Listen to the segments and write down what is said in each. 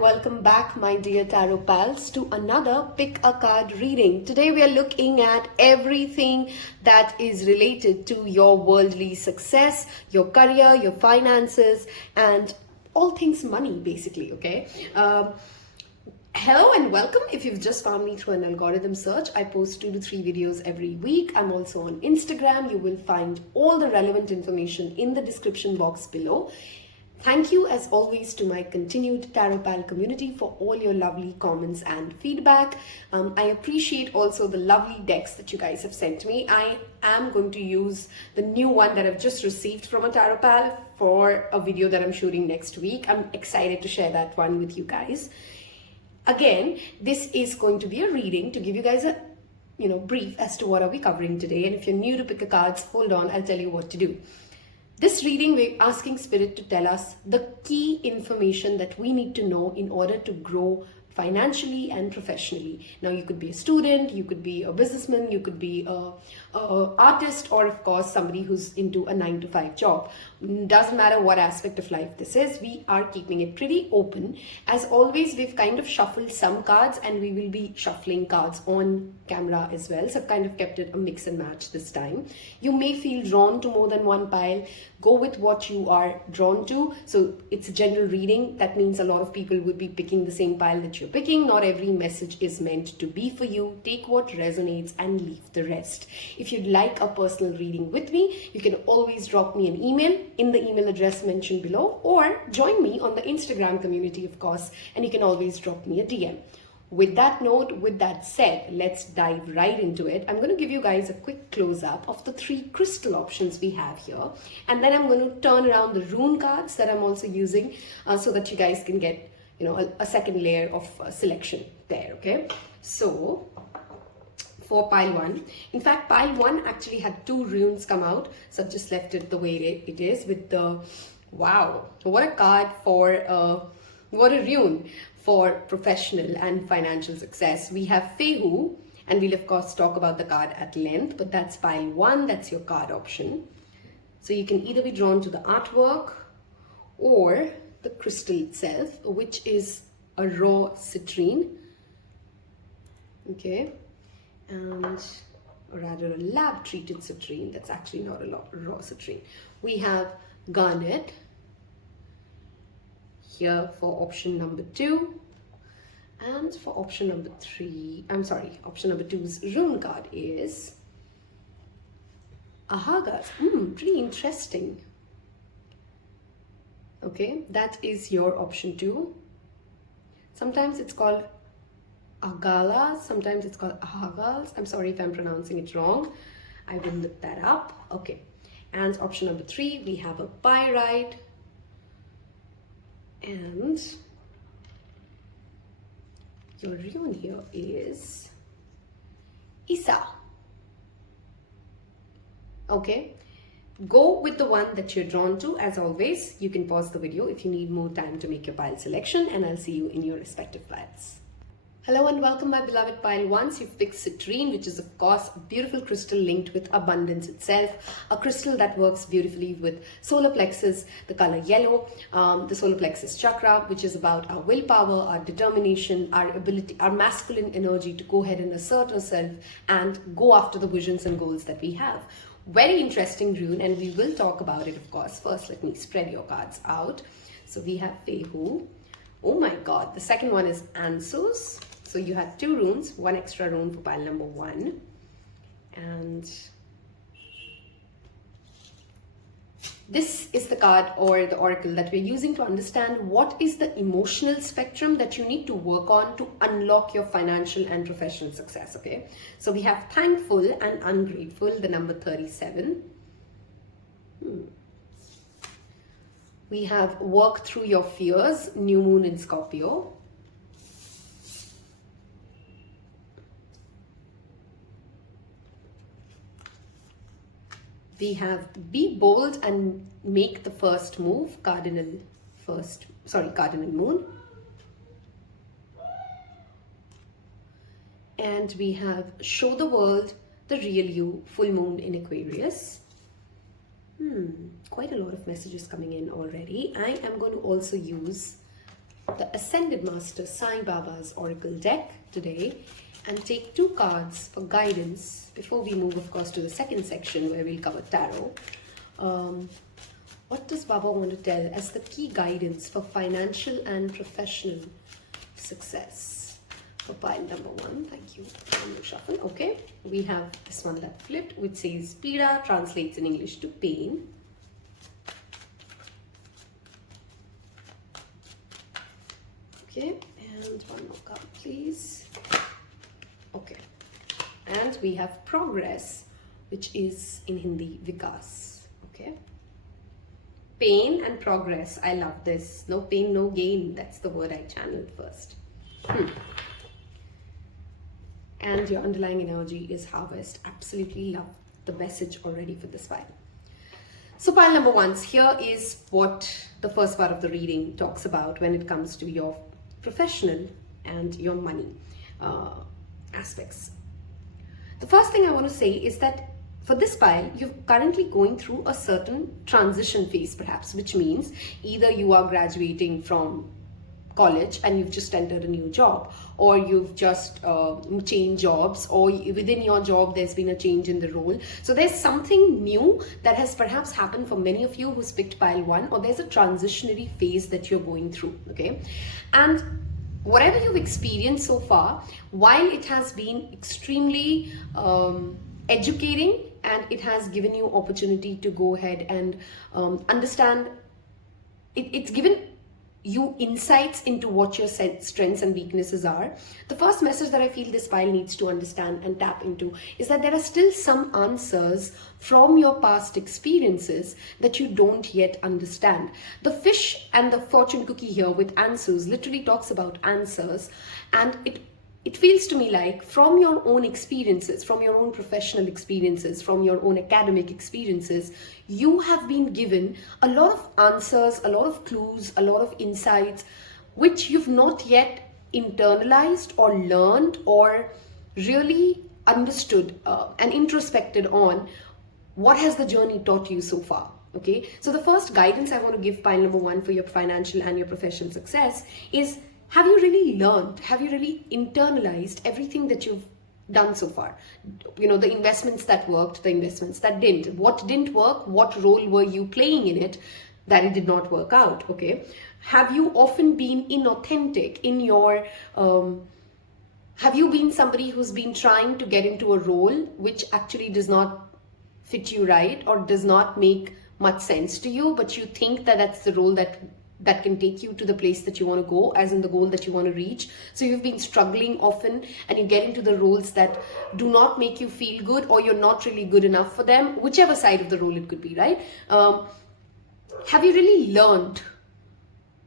Welcome back, my dear tarot pals, to another pick a card reading. Today we are looking at everything that is related to your worldly success, your career, your finances, and all things money, basically. Okay. Hello and welcome. If you've just found me through an algorithm search, I post 2 to 3 videos every week. I'm also on Instagram. You will find all the relevant information in the description box below. Thank you as always to my continued Taropal community for all your lovely comments and feedback. I appreciate also the lovely decks that you guys have sent me. I am going to use the new one that I've just received from a Taropal for a video that I'm shooting next week. I'm excited to share that one with you guys. Again, this is going to be a reading to give you guys a brief as to what are we covering today. And if you're new to pick a cards, hold on, I'll tell you what to do. This reading, we're asking Spirit to tell us the key information that we need to know in order to grow financially and professionally. Now, you could be a student, you could be a businessman, you could be a artist, or of course somebody who's into a 9-to-5 job. Doesn't matter what aspect of life this is, we are keeping it pretty open. As always, we've kind of shuffled some cards and we will be shuffling cards on camera as well. So I've kind of kept it a mix and match this time. You may feel drawn to more than one pile. Go with what you are drawn to. So it's a general reading. That means a lot of people would be picking the same pile that you're picking. Not every message is meant to be for you. Take what resonates and leave the rest. If you'd like a personal reading with me, you can always drop me an email in the email address mentioned below, or join me on the Instagram community, of course, and you can always drop me a DM. With that note, with that said, let's dive right into it. I'm going to give you guys a quick close-up of the 3 crystal options we have here. And then I'm going to turn around the rune cards that I'm also using so that you guys can get, a second layer of selection there, okay? So, for pile 1. In fact, pile 1 actually had 2 runes come out. So I've just left it the way it is with the, wow, what a card for, what a rune for professional and financial success. We have Fehu, and we'll of course talk about the card at length, but that's pile 1, that's your card option. So you can either be drawn to the artwork or the crystal itself, which is a raw citrine, okay, and or rather a lab treated citrine. That's actually not a raw citrine. We have Garnet here for option number 2, and for option number 3, option number 2's rune card is a Hagalaz. Pretty interesting. Okay, that is your option 2. Sometimes it's called Hagalaz, sometimes it's called Hagalaz. I'm sorry if I'm pronouncing it wrong. I will look that up. Okay, and option number 3, we have a Pyrite, and your rune here is Isa. Okay, go with the one that you're drawn to. As always, you can pause the video if you need more time to make your pile selection, and I'll see you in your respective piles. Hello and welcome, my beloved pile 1s. You've picked Citrine, which is of course a beautiful crystal linked with abundance itself. A crystal that works beautifully with solar plexus, the color yellow, the solar plexus chakra, which is about our willpower, our determination, our ability, our masculine energy to go ahead and assert ourselves and go after the visions and goals that we have. Very interesting rune, and we will talk about it, of course. First, let me spread your cards out. So we have Fehu. Oh my god, the second one is Ansus. So you had 2 runes, 1 extra rune for pile number 1. And this is the card or the oracle that we're using to understand what is the emotional spectrum that you need to work on to unlock your financial and professional success, okay? So we have thankful and ungrateful, the number 37. We have work through your fears, new moon in Scorpio. We have be bold and make the first move, cardinal moon. And we have show the world the real you, full moon in Aquarius. Quite a lot of messages coming in already. I am going to also use the Ascended Master Sai Baba's Oracle deck today and take 2 cards for guidance before we move, of course, to the second section where we'll cover tarot. What does Baba want to tell as the key guidance for financial and professional success? For pile number 1, thank you. Shuffle. Okay, we have this one that flipped, which says Pira, translates in English to pain. Okay, and one more card, please. Okay, and we have progress, which is in Hindi Vikas. Okay, pain and progress. I love this. No pain, no gain. That's the word I channeled first. And your underlying energy is harvest. Absolutely love the message already for this pile. So pile number 1, here is what the first part of the reading talks about when it comes to your professional and your money aspects. The first thing I want to say is that for this pile, you're currently going through a certain transition phase perhaps, which means either you are graduating from college and you've just entered a new job, or you've just changed jobs, or within your job there's been a change in the role. So there's something new that has perhaps happened for many of you who's picked pile 1, or there's a transitionary phase that you're going through. Okay, and whatever you've experienced so far, while it has been extremely educating and it has given you opportunity to go ahead and understand, it's given you insights into what your strengths and weaknesses are. The first message that I feel this pile needs to understand and tap into is that there are still some answers from your past experiences that you don't yet understand. The fish and the fortune cookie here with answers literally talks about answers, and it feels to me like from your own experiences, from your own professional experiences, from your own academic experiences, you have been given a lot of answers, a lot of clues, a lot of insights, which you've not yet internalized or learned or really understood and introspected on. What has the journey taught you so far? Okay, so the first guidance I want to give pile number 1 for your financial and your professional success is, have you really learned? Have you really internalized everything that you've done so far? You know, the investments that worked, the investments that didn't. What didn't work? What role were you playing in it that it did not work out? Okay. Have you often been inauthentic in your, have you been somebody who's been trying to get into a role which actually does not fit you right or does not make much sense to you, but you think that that's the role that can take you to the place that you want to go, as in the goal that you want to reach. So you've been struggling often and you get into the roles that do not make you feel good, or you're not really good enough for them, whichever side of the role it could be, right? Have you really learned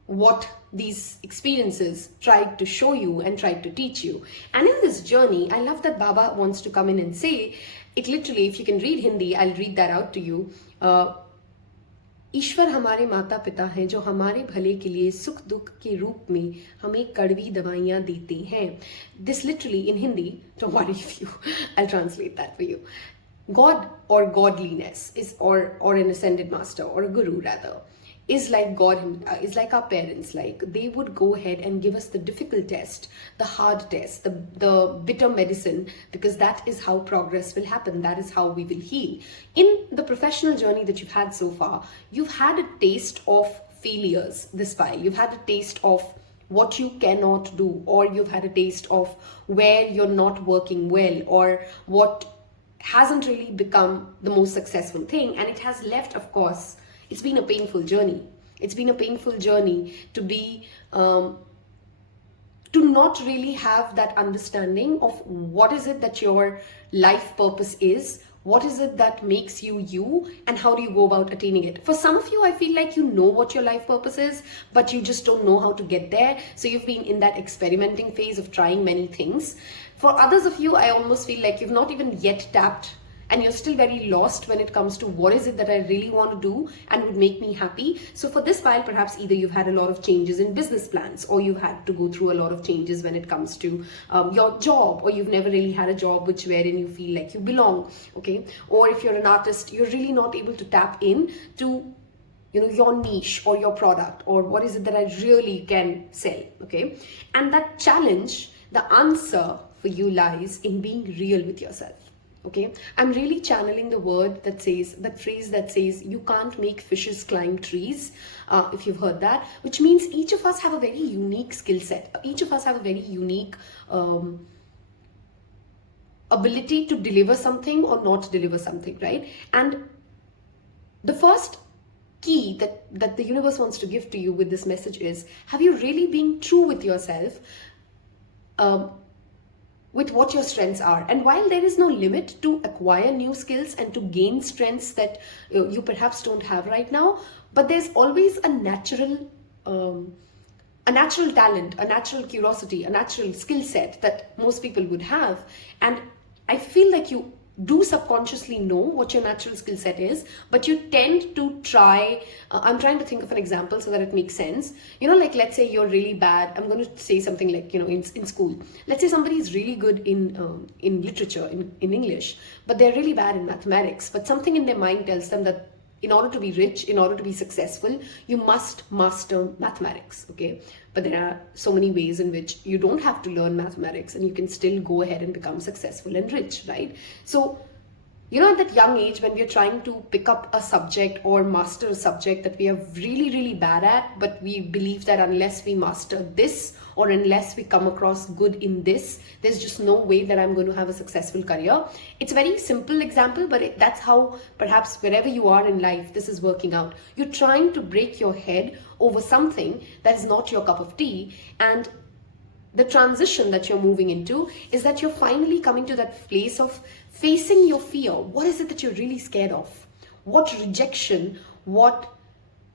what these experiences tried to show you and tried to teach you? And in this journey, I love that Baba wants to come in and say, it literally, if you can read Hindi, I'll read that out to you. ईश्वर हमारे माता पिता हैं जो हमारे भले के लिए सुख दुख के रूप में हमें कड़वी दवाइयाँ देते हैं. This literally in Hindi, don't worry if you, I'll translate that for you. God or godliness is, or an ascended master or a guru rather, is like God, is like our parents. Like they would go ahead and give us the difficult test, the hard test, the bitter medicine, because that is how progress will happen. That is how we will heal. In the professional journey that you've had so far, you've had a taste of failures this pile. You've had a taste of what you cannot do, or you've had a taste of where you're not working well, or what hasn't really become the most successful thing. And it has left, of course, it's been a painful journey. It's been a painful journey to be, to not really have that understanding of what is it that your life purpose is, what is it that makes you you, and how do you go about attaining it. For some of you, I feel like you know what your life purpose is, but you just don't know how to get there. So you've been in that experimenting phase of trying many things. For others of you, I almost feel like you've not even yet tapped and you're still very lost when it comes to what is it that I really want to do and would make me happy. So for this pile, perhaps either you've had a lot of changes in business plans, or you've had to go through a lot of changes when it comes to your job, or you've never really had a job wherein you feel like you belong, okay? Or if you're an artist, you're really not able to tap in to your niche or your product, or what is it that I really can sell, okay? And that challenge, the answer for you lies in being real with yourself. Okay, I'm really channeling the word that says, that phrase that says, you can't make fishes climb trees, if you've heard that, which means each of us have a very unique skill set. Each of us have a very unique ability to deliver something or not deliver something, right? And the first key that the universe wants to give to you with this message is, have you really been true with yourself? With what your strengths are. And while there is no limit to acquire new skills and to gain strengths that you perhaps don't have right now, but there's always a natural talent, a natural curiosity, a natural skill set that most people would have. And I feel like you do subconsciously know what your natural skill set is, but you tend to try, I'm trying to think of an example so that it makes sense. Like let's say you're really bad, I'm going to say something like, in school. Let's say somebody is really good in literature, in English, but they're really bad in mathematics, but something in their mind tells them that in order to be rich, in order to be successful, you must master mathematics, okay? But there are so many ways in which you don't have to learn mathematics and you can still go ahead and become successful and rich, right? So, at that young age when we're trying to pick up a subject or master a subject that we are really, really bad at, but we believe that unless we master this or unless we come across good in this, there's just no way that I'm going to have a successful career. It's a very simple example, but that's how perhaps wherever you are in life, this is working out. You're trying to break your head over something that is not your cup of tea, and the transition that you're moving into is that you're finally coming to that place of facing your fear. What is it that you're really scared of? What rejection, what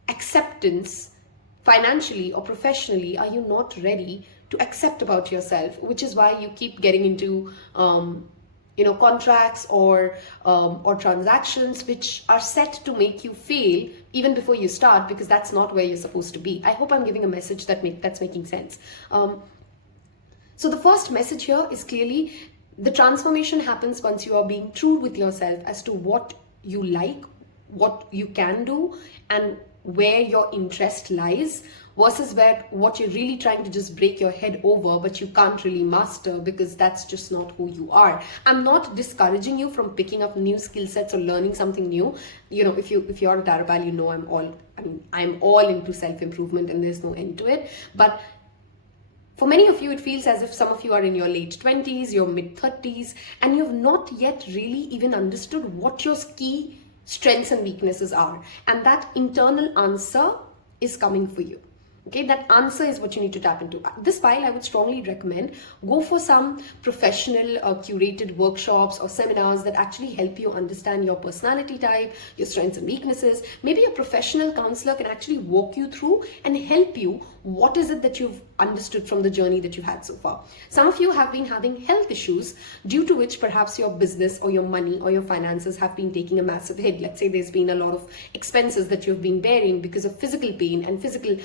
acceptance, financially or professionally, are you not ready to accept about yourself? Which is why you keep getting into contracts or transactions which are set to make you fail even before you start, because that's not where you're supposed to be. I hope I'm giving a message that's making sense. So the first message here is clearly the transformation happens once you are being true with yourself as to what you like, what you can do, and where your interest lies, versus what you're really trying to just break your head over, but you can't really master because that's just not who you are. I'm not discouraging you from picking up new skill sets or learning something new. If you're a Taropal, I'm all into self-improvement and there's no end to it. But for many of you, it feels as if some of you are in your late 20s, your mid 30s, and you've not yet really even understood what your key strengths and weaknesses are. And that internal answer is coming for you. Okay, that answer is what you need to tap into. This pile, I would strongly recommend go for some professional curated workshops or seminars that actually help you understand your personality type, your strengths and weaknesses. Maybe a professional counselor can actually walk you through and help you. What is it that you've understood from the journey that you've had so far? Some of you have been having health issues due to which perhaps your business or your money or your finances have been taking a massive hit. Let's say there's been a lot of expenses that you've been bearing because of physical pain and physical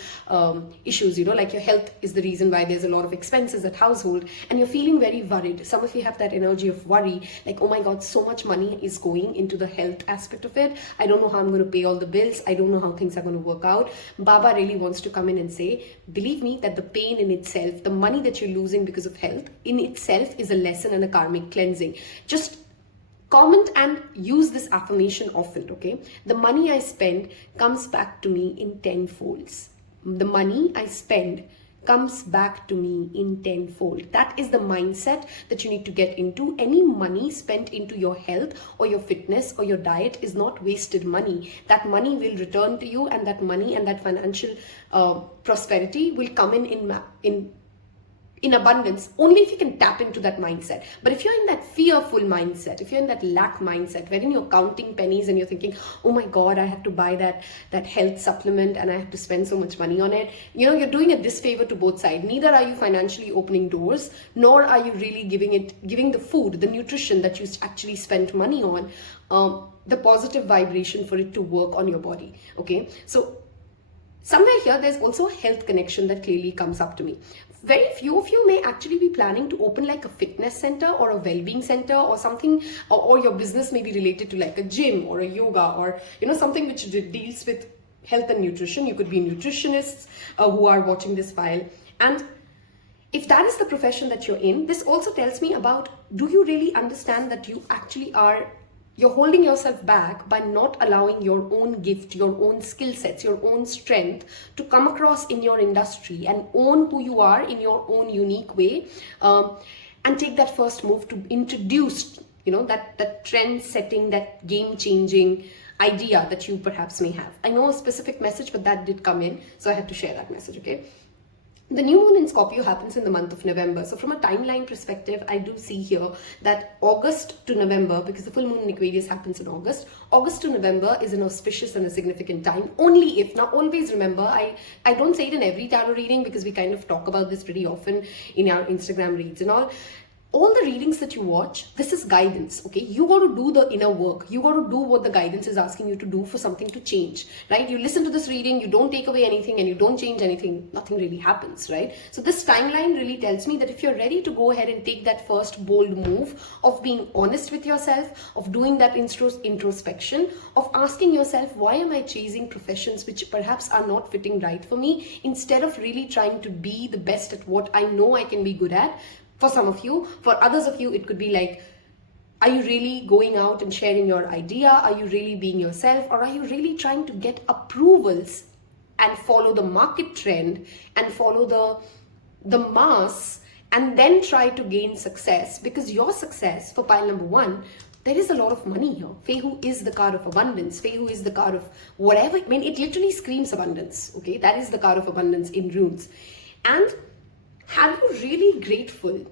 issues, like your health is the reason why there's a lot of expenses at household, and you're feeling very worried. Some of you have that energy of worry, like, oh my God, so much money is going into the health aspect of it. I don't know how I'm going to pay all the bills. I don't know how things are going to work out. Baba really wants to come in and say, believe me, that the pain in itself, the money that you're losing because of health in itself is a lesson and a karmic cleansing. Just comment and use this affirmation often, okay? The money I spend comes back to me in 10 folds. The money I spend comes back to me in tenfold. That is the mindset that you need to get into. Any money spent into your health or your fitness or your diet is not wasted money. That money will return to you, and that money and that financial prosperity will come in in abundance only if you can tap into that mindset. But if you're in that fearful mindset, if you're in that lack mindset, wherein you're counting pennies and you're thinking, oh my God, I have to buy that health supplement and I have to spend so much money on it, you're doing a disfavor to both sides. Neither are you financially opening doors, nor are you really giving the food, the nutrition that you actually spent money on, the positive vibration for it to work on your body. Okay, so somewhere here, there's also a health connection that clearly comes up to me. Very few of you may actually be planning to open like a fitness center or a well-being center or something, or your business may be related to like a gym or a yoga or, something which deals with health and nutrition. You could be nutritionists who are watching this file. And if that is the profession that you're in, this also tells me about, do you really understand that you actually you're holding yourself back by not allowing your own gift, your own skill sets, your own strength to come across in your industry and own who you are in your own unique way, and take that first move to introduce, that trend setting, that game changing idea that you perhaps may have. I know a specific message, but that did come in, so I had to share that message, okay? The new moon in Scorpio happens in the month of November. So from a timeline perspective, I do see here that August to November, because the full moon in Aquarius happens in August to November is an auspicious and a significant time. Only if, now always remember, I don't say it in every tarot reading because we kind of talk about this pretty often in our Instagram reads and all the readings that you watch, this is guidance, okay? You got to do the inner work. You got to do what the guidance is asking you to do for something to change, right? You listen to this reading, you don't take away anything and you don't change anything, nothing really happens, right? So this timeline really tells me that if you're ready to go ahead and take that first bold move of being honest with yourself, of doing that introspection, of asking yourself, why am I chasing professions which perhaps are not fitting right for me, instead of really trying to be the best at what I know I can be good at. For some of you, for others of you, it could be like, are you really going out and sharing your idea? Are you really being yourself? Or are you really trying to get approvals and follow the market trend and follow the mass and then try to gain success? Because your success, for pile number one, there is a lot of money here. Fehu is the card of abundance. Fehu is the card of whatever. I mean, it literally screams abundance. Okay, that is the card of abundance in runes. And are you really grateful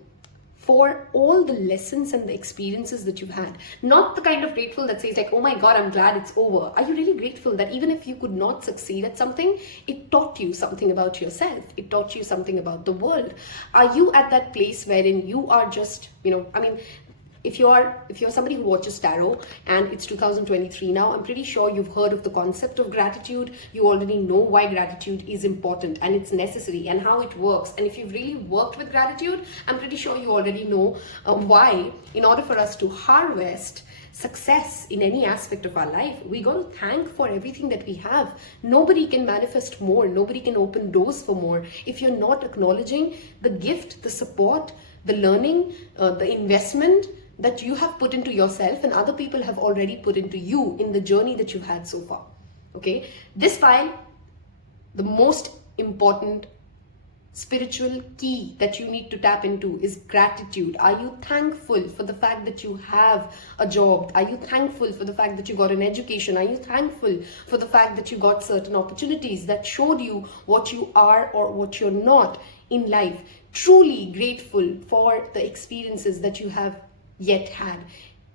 for all the lessons and the experiences that you've had? Not the kind of grateful that says like, oh my God, I'm glad it's over. Are you really grateful that even if you could not succeed at something, it taught you something about yourself? It taught you something about the world? Are you at that place wherein you are just, if you're somebody who watches tarot and it's 2023 now, I'm pretty sure you've heard of the concept of gratitude. You already know why gratitude is important and it's necessary and how it works. And if you've really worked with gratitude, I'm pretty sure you already know why, in order for us to harvest success in any aspect of our life, we got to thank for everything that we have. Nobody can manifest more. Nobody can open doors for more if you're not acknowledging the gift, the support, the learning, the investment that you have put into yourself and other people have already put into you in the journey that you've had so far. Okay, this file, the most important spiritual key that you need to tap into is gratitude. Are you thankful for the fact that you have a job? Are you thankful for the fact that you got an education? Are you thankful for the fact that you got certain opportunities that showed you what you are or what you're not in life? Truly grateful for the experiences that you have yet had.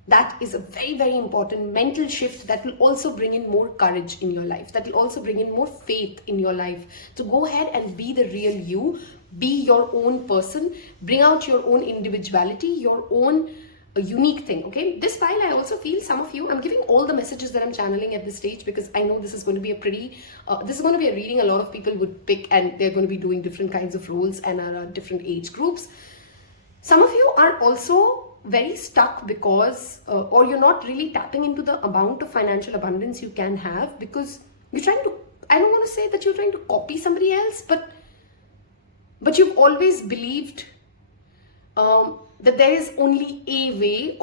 That is a very, very important mental shift that will also bring in more courage in your life. That will also bring in more faith in your life to go ahead and be the real you, be your own person, bring out your own individuality, your own unique thing. Okay, this file, I also feel some of you, I'm giving all the messages that I'm channeling at this stage because I know this is going to be a reading a lot of people would pick, and they're going to be doing different kinds of roles and are different age groups. Some of you are also very stuck because or you're not really tapping into the amount of financial abundance you can have because you're trying to, I don't want to say that you're trying to copy somebody else, but you've always believed that there is only a way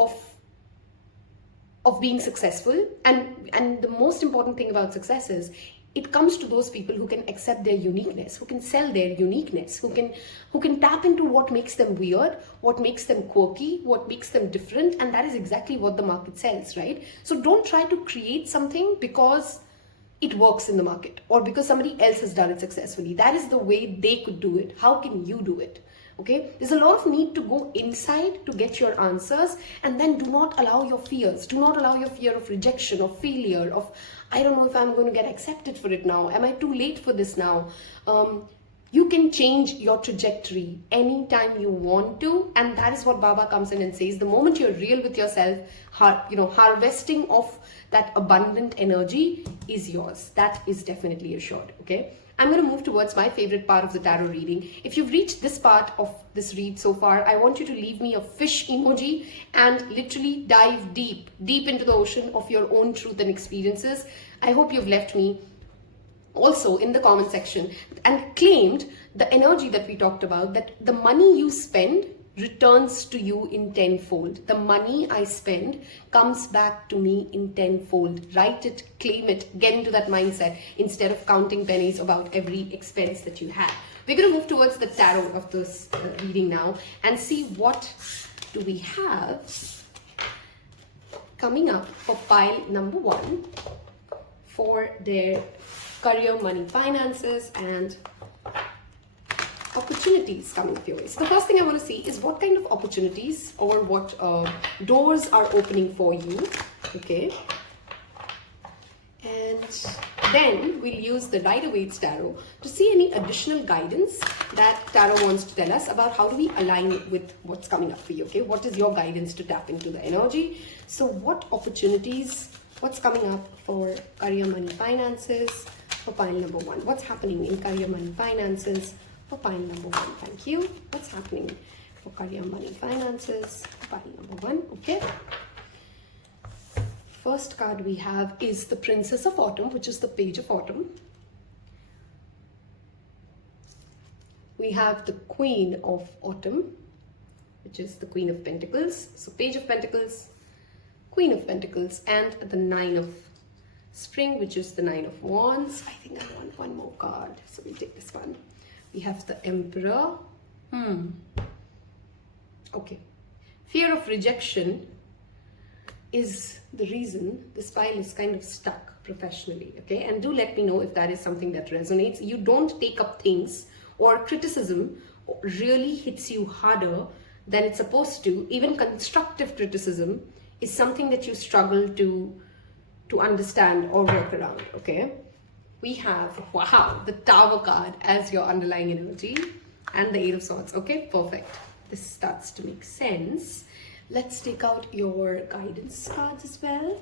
of being successful, and the most important thing about success is it comes to those people who can accept their uniqueness, who can sell their uniqueness, who can tap into what makes them weird, what makes them quirky, what makes them different. And that is exactly what the market sells, right? So don't try to create something because it works in the market or because somebody else has done it successfully. That is the way they could do it. How can you do it? Okay, there's a lot of need to go inside to get your answers, and then do not allow your fears. Do not allow your fear of rejection, of failure, of I don't know if I'm going to get accepted for it now. Am I too late for this now? You can change your trajectory anytime you want to, and that is what Baba comes in and says. The moment you're real with yourself, harvesting of that abundant energy is yours. That is definitely assured. Okay, I'm going to move towards my favorite part of the tarot reading. If you've reached this part of this read so far, I want you to leave me a fish emoji and literally dive deep into the ocean of your own truth and experiences. I hope you've left me also in the comment section and claimed the energy that we talked about, that the money you spend returns to you in tenfold. The money I spend comes back to me in tenfold. Write it, claim it, get into that mindset instead of counting pennies about every expense that you have. We're going to move towards the tarot of this reading now and see what do we have coming up for pile number 1 for their career, money, finances, and opportunities coming your way. So the first thing I want to see is what kind of opportunities or what doors are opening for you. Okay. And then we'll use the Rider-Waite's Tarot to see any additional guidance that Tarot wants to tell us about how do we align with what's coming up for you. Okay. What is your guidance to tap into the energy? So what opportunities, what's coming up for career, money, finances for pile number 1? What's happening in career, money, finances for pile number 1? Thank you. What's happening for career, money, finances for pile number 1? Okay. First card we have is the Princess of Autumn, which is the Page of Autumn. We have the Queen of Autumn, which is the Queen of Pentacles. So Page of Pentacles, Queen of Pentacles, and the Nine of Spring, which is the Nine of Wands. I think I want one more card, so we'll take this one. We have the Emperor. Okay. Fear of rejection is the reason this pile is kind of stuck professionally. Okay, and do let me know if that is something that resonates. You don't take up things, or criticism really hits you harder than it's supposed to. Even constructive criticism is something that you struggle to understand or work around. Okay, we have, wow, the Tower card as your underlying energy and the Eight of Swords. Okay, perfect. This starts to make sense. Let's take out your guidance cards as well.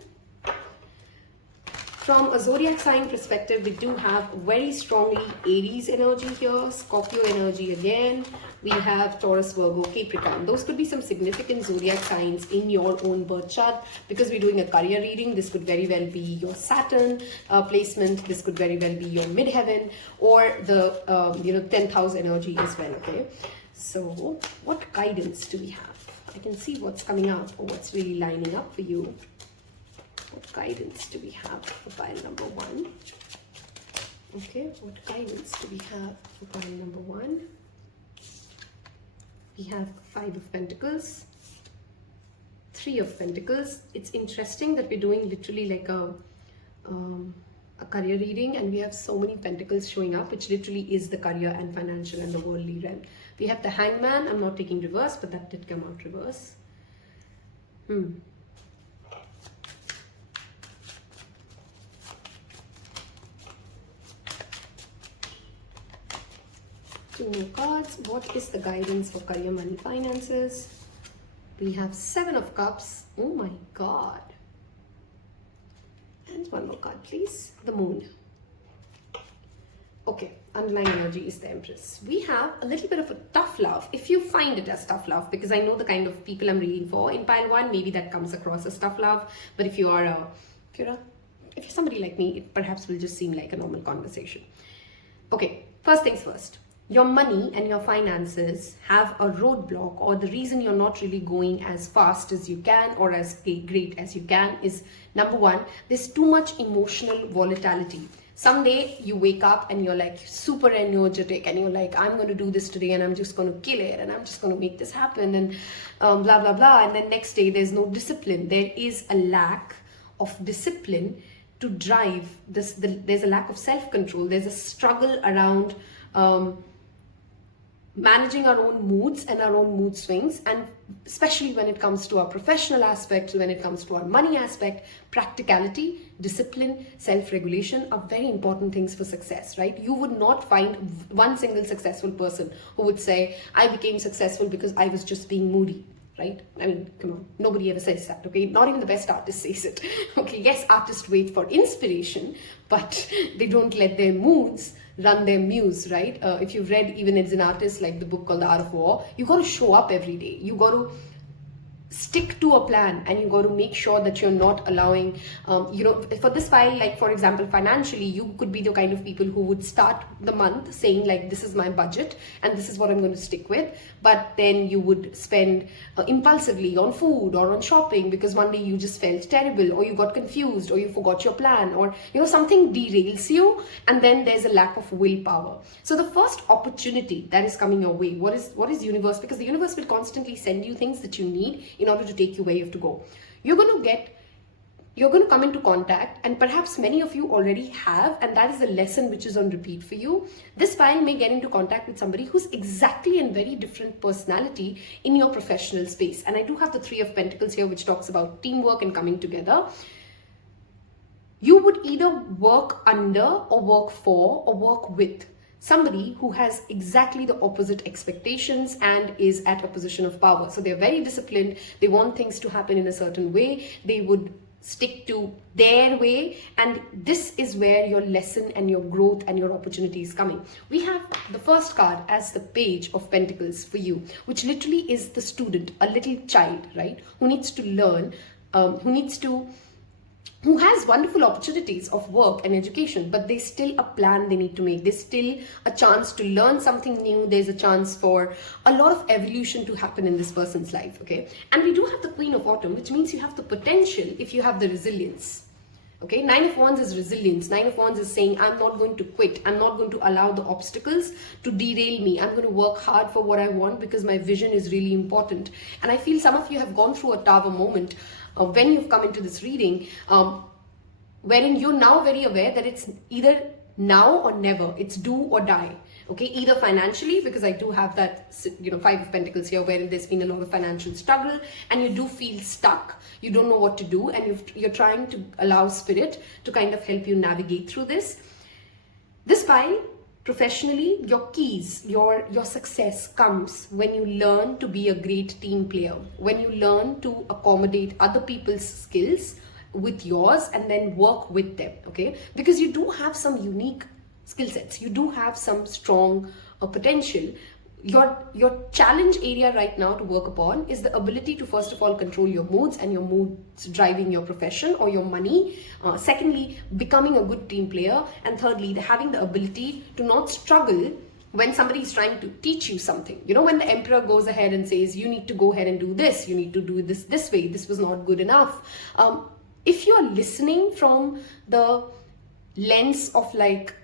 From a zodiac sign perspective, we do have very strongly Aries energy here, Scorpio energy again. We have Taurus, Virgo, Capricorn. Those could be some significant zodiac signs in your own birth chart. Because we're doing a career reading, this could very well be your Saturn placement. This could very well be your midheaven, or the 10th house energy as well. Okay, so what guidance do we have? I can see what's coming up or what's really lining up for you. What guidance do we have for pile number 1? Okay, what guidance do we have for pile number 1? We have Five of Pentacles, Three of Pentacles. It's interesting that we're doing literally like a career reading, and we have so many pentacles showing up, which literally is the career and financial and the worldly realm. We have the Hangman. I'm not taking reverse, but that did come out reverse. Two more cards. What is the guidance for career, money, finances? We have Seven of Cups. Oh my God. And one more card, please. The Moon. Okay, underlying energy is the Empress. We have a little bit of a tough love, if you find it as tough love, because I know the kind of people I'm reading for. In pile 1, maybe that comes across as tough love, but if you're somebody like me, it perhaps will just seem like a normal conversation. Okay, first things first. Your money and your finances have a roadblock, or the reason you're not really going as fast as you can or as great as you can is, number 1, there's too much emotional volatility. Someday you wake up and you're like super energetic and you're like, I'm going to do this today and I'm just going to kill it and I'm just going to make this happen and blah, blah, blah. And then next day there's no discipline. There is a lack of discipline to drive this. There's a lack of self-control. There's a struggle around managing our own moods and our own mood swings, and especially when it comes to our professional aspect, when it comes to our money aspect, practicality, discipline, self-regulation are very important things for success, right? You would not find one single successful person who would say, I became successful because I was just being moody. Right? I mean, come on, nobody ever says that, okay? Not even the best artist says it, okay? Yes, artists wait for inspiration, but they don't let their moods run their muse, right? If you've read, even as an artist, like the book called The Art of War, you got to show up every day. You got to stick to a plan, and you got to make sure that you're not allowing, for this file, like for example, financially, you could be the kind of people who would start the month saying like, this is my budget and this is what I'm going to stick with. But then you would spend impulsively on food or on shopping because one day you just felt terrible, or you got confused, or you forgot your plan, or something derails you, and then there's a lack of willpower. So the first opportunity that is coming your way, what is universe? Because the universe will constantly send you things that you need in order to take you where you have to go. You're going to come into contact, and perhaps many of you already have, and that is a lesson which is on repeat for you. This file may get into contact with somebody who's exactly a very different personality in your professional space. And I do have the Three of Pentacles here, which talks about teamwork and coming together. You would either work under or work for or work with somebody who has exactly the opposite expectations and is at a position of power. So they're very disciplined. They want things to happen in a certain way. They would stick to their way. And this is where your lesson and your growth and your opportunity is coming. We have the first card as the Page of Pentacles for you, which literally is the student, a little child, right? Who needs to learn, who has wonderful opportunities of work and education, but there's still a plan they need to make. There's still a chance to learn something new. There's a chance for a lot of evolution to happen in this person's life, okay? And we do have the Queen of Autumn, which means you have the potential if you have the resilience, okay? Nine of Wands is resilience. Nine of Wands is saying, I'm not going to quit. I'm not going to allow the obstacles to derail me. I'm going to work hard for what I want because my vision is really important. And I feel some of you have gone through a tower moment when you've come into this reading, wherein you're now very aware that it's either now or never, it's do or die, okay? Either financially, because I do have that, Five of Pentacles here, wherein there's been a lot of financial struggle and you do feel stuck, you don't know what to do, and you're trying to allow spirit to kind of help you navigate through this. This file, professionally, your keys, your success comes when you learn to be a great team player, when you learn to accommodate other people's skills with yours and then work with them, okay? Because you do have some unique skill sets, you do have some strong potential. Your challenge area right now to work upon is the ability to first of all control your moods, and your moods driving your profession or your money. Secondly, becoming a good team player. And thirdly, having the ability to not struggle when somebody is trying to teach you something. When the emperor goes ahead and says, you need to go ahead and do this, you need to do this way, this was not good enough. If you're listening from the lens of like,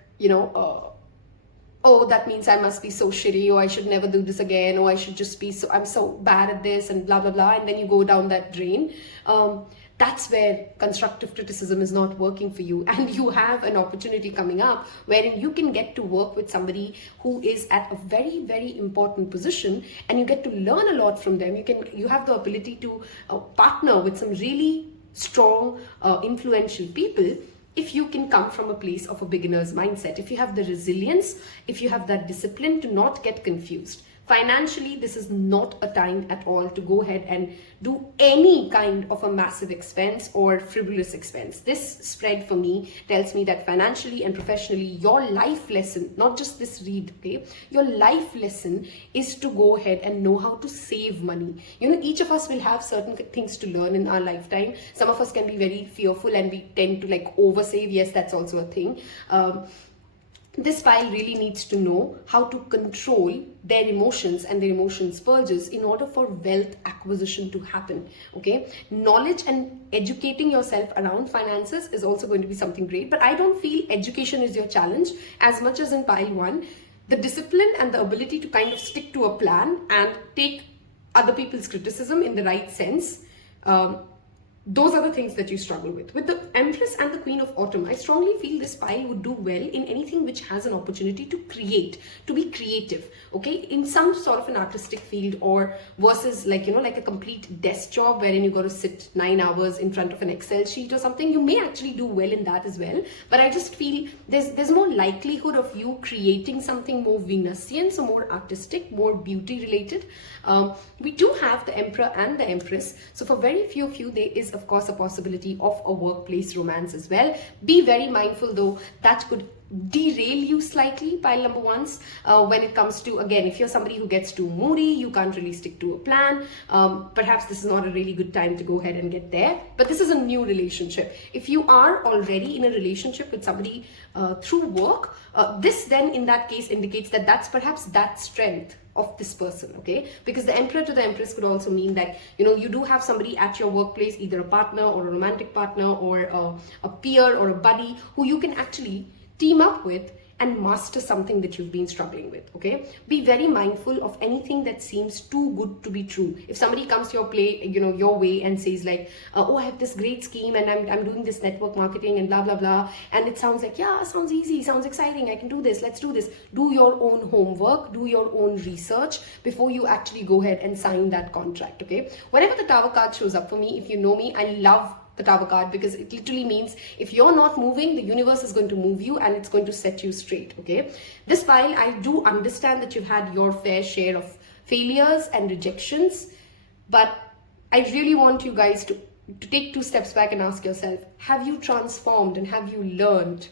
oh, that means I must be so shitty, or I should never do this again, or I should just be I'm so bad at this, and blah, blah, blah, and then you go down that drain, that's where constructive criticism is not working for you. And you have an opportunity coming up wherein you can get to work with somebody who is at a very, very important position, and you get to learn a lot from them. You have the ability to partner with some really strong, influential people, if you can come from a place of a beginner's mindset, if you have the resilience, if you have that discipline to not get confused. Financially, this is not a time at all to go ahead and do any kind of a massive expense or frivolous expense. This spread for me tells me that financially and professionally, your life lesson, not just this read, okay, your life lesson is to go ahead and know how to save money. Each of us will have certain things to learn in our lifetime. Some of us can be very fearful and we tend to like oversave. Yes, that's also a thing. This file really needs to know how to control their emotions and their emotion purges in order for wealth acquisition to happen, okay? Knowledge and educating yourself around finances is also going to be something great, but I don't feel education is your challenge as much as in pile one. The discipline and the ability to kind of stick to a plan and take other people's criticism in the right sense those are the things that you struggle with. With the Empress and the Queen of Autumn, I strongly feel this pile would do well in anything which has an opportunity to create, to be creative, okay, in some sort of an artistic field, or versus like, you know, like a complete desk job wherein you got to sit 9 hours in front of an Excel sheet or something. You may actually do well in that as well, but I just feel there's more likelihood of you creating something more Venusian, so more artistic, more beauty related. We do have the Emperor and the Empress, so for very few of you there is of course a possibility of a workplace romance as well. Be very mindful though, that could derail you slightly, pile number ones, when it comes to, again, if you're somebody who gets too moody, you can't really stick to a plan, perhaps this is not a really good time to go ahead and get there. But this is a new relationship. If you are already in a relationship with somebody through work, this then in that case indicates that that's perhaps that strength of this person, okay? Because the Emperor to the Empress could also mean that, you know, you do have somebody at your workplace, either a partner or a romantic partner or a peer or a buddy who you can actually team up with and master something that you've been struggling with, okay? Be very mindful of anything that seems too good to be true. If somebody comes to your way and says like, oh, I have this great scheme and I'm doing this network marketing and blah, blah, blah. And it sounds like, yeah, sounds easy, sounds exciting. I can do this. Let's do this. Do your own homework, do your own research before you actually go ahead and sign that contract, okay? Whenever the Tower card shows up for me, if you know me, I love the Tower card because it literally means if you're not moving, the universe is going to move you and it's going to set you straight, okay? This pile, I do understand that you've had your fair share of failures and rejections, but I really want you guys to take 2 steps back and ask yourself, have you transformed and have you learned?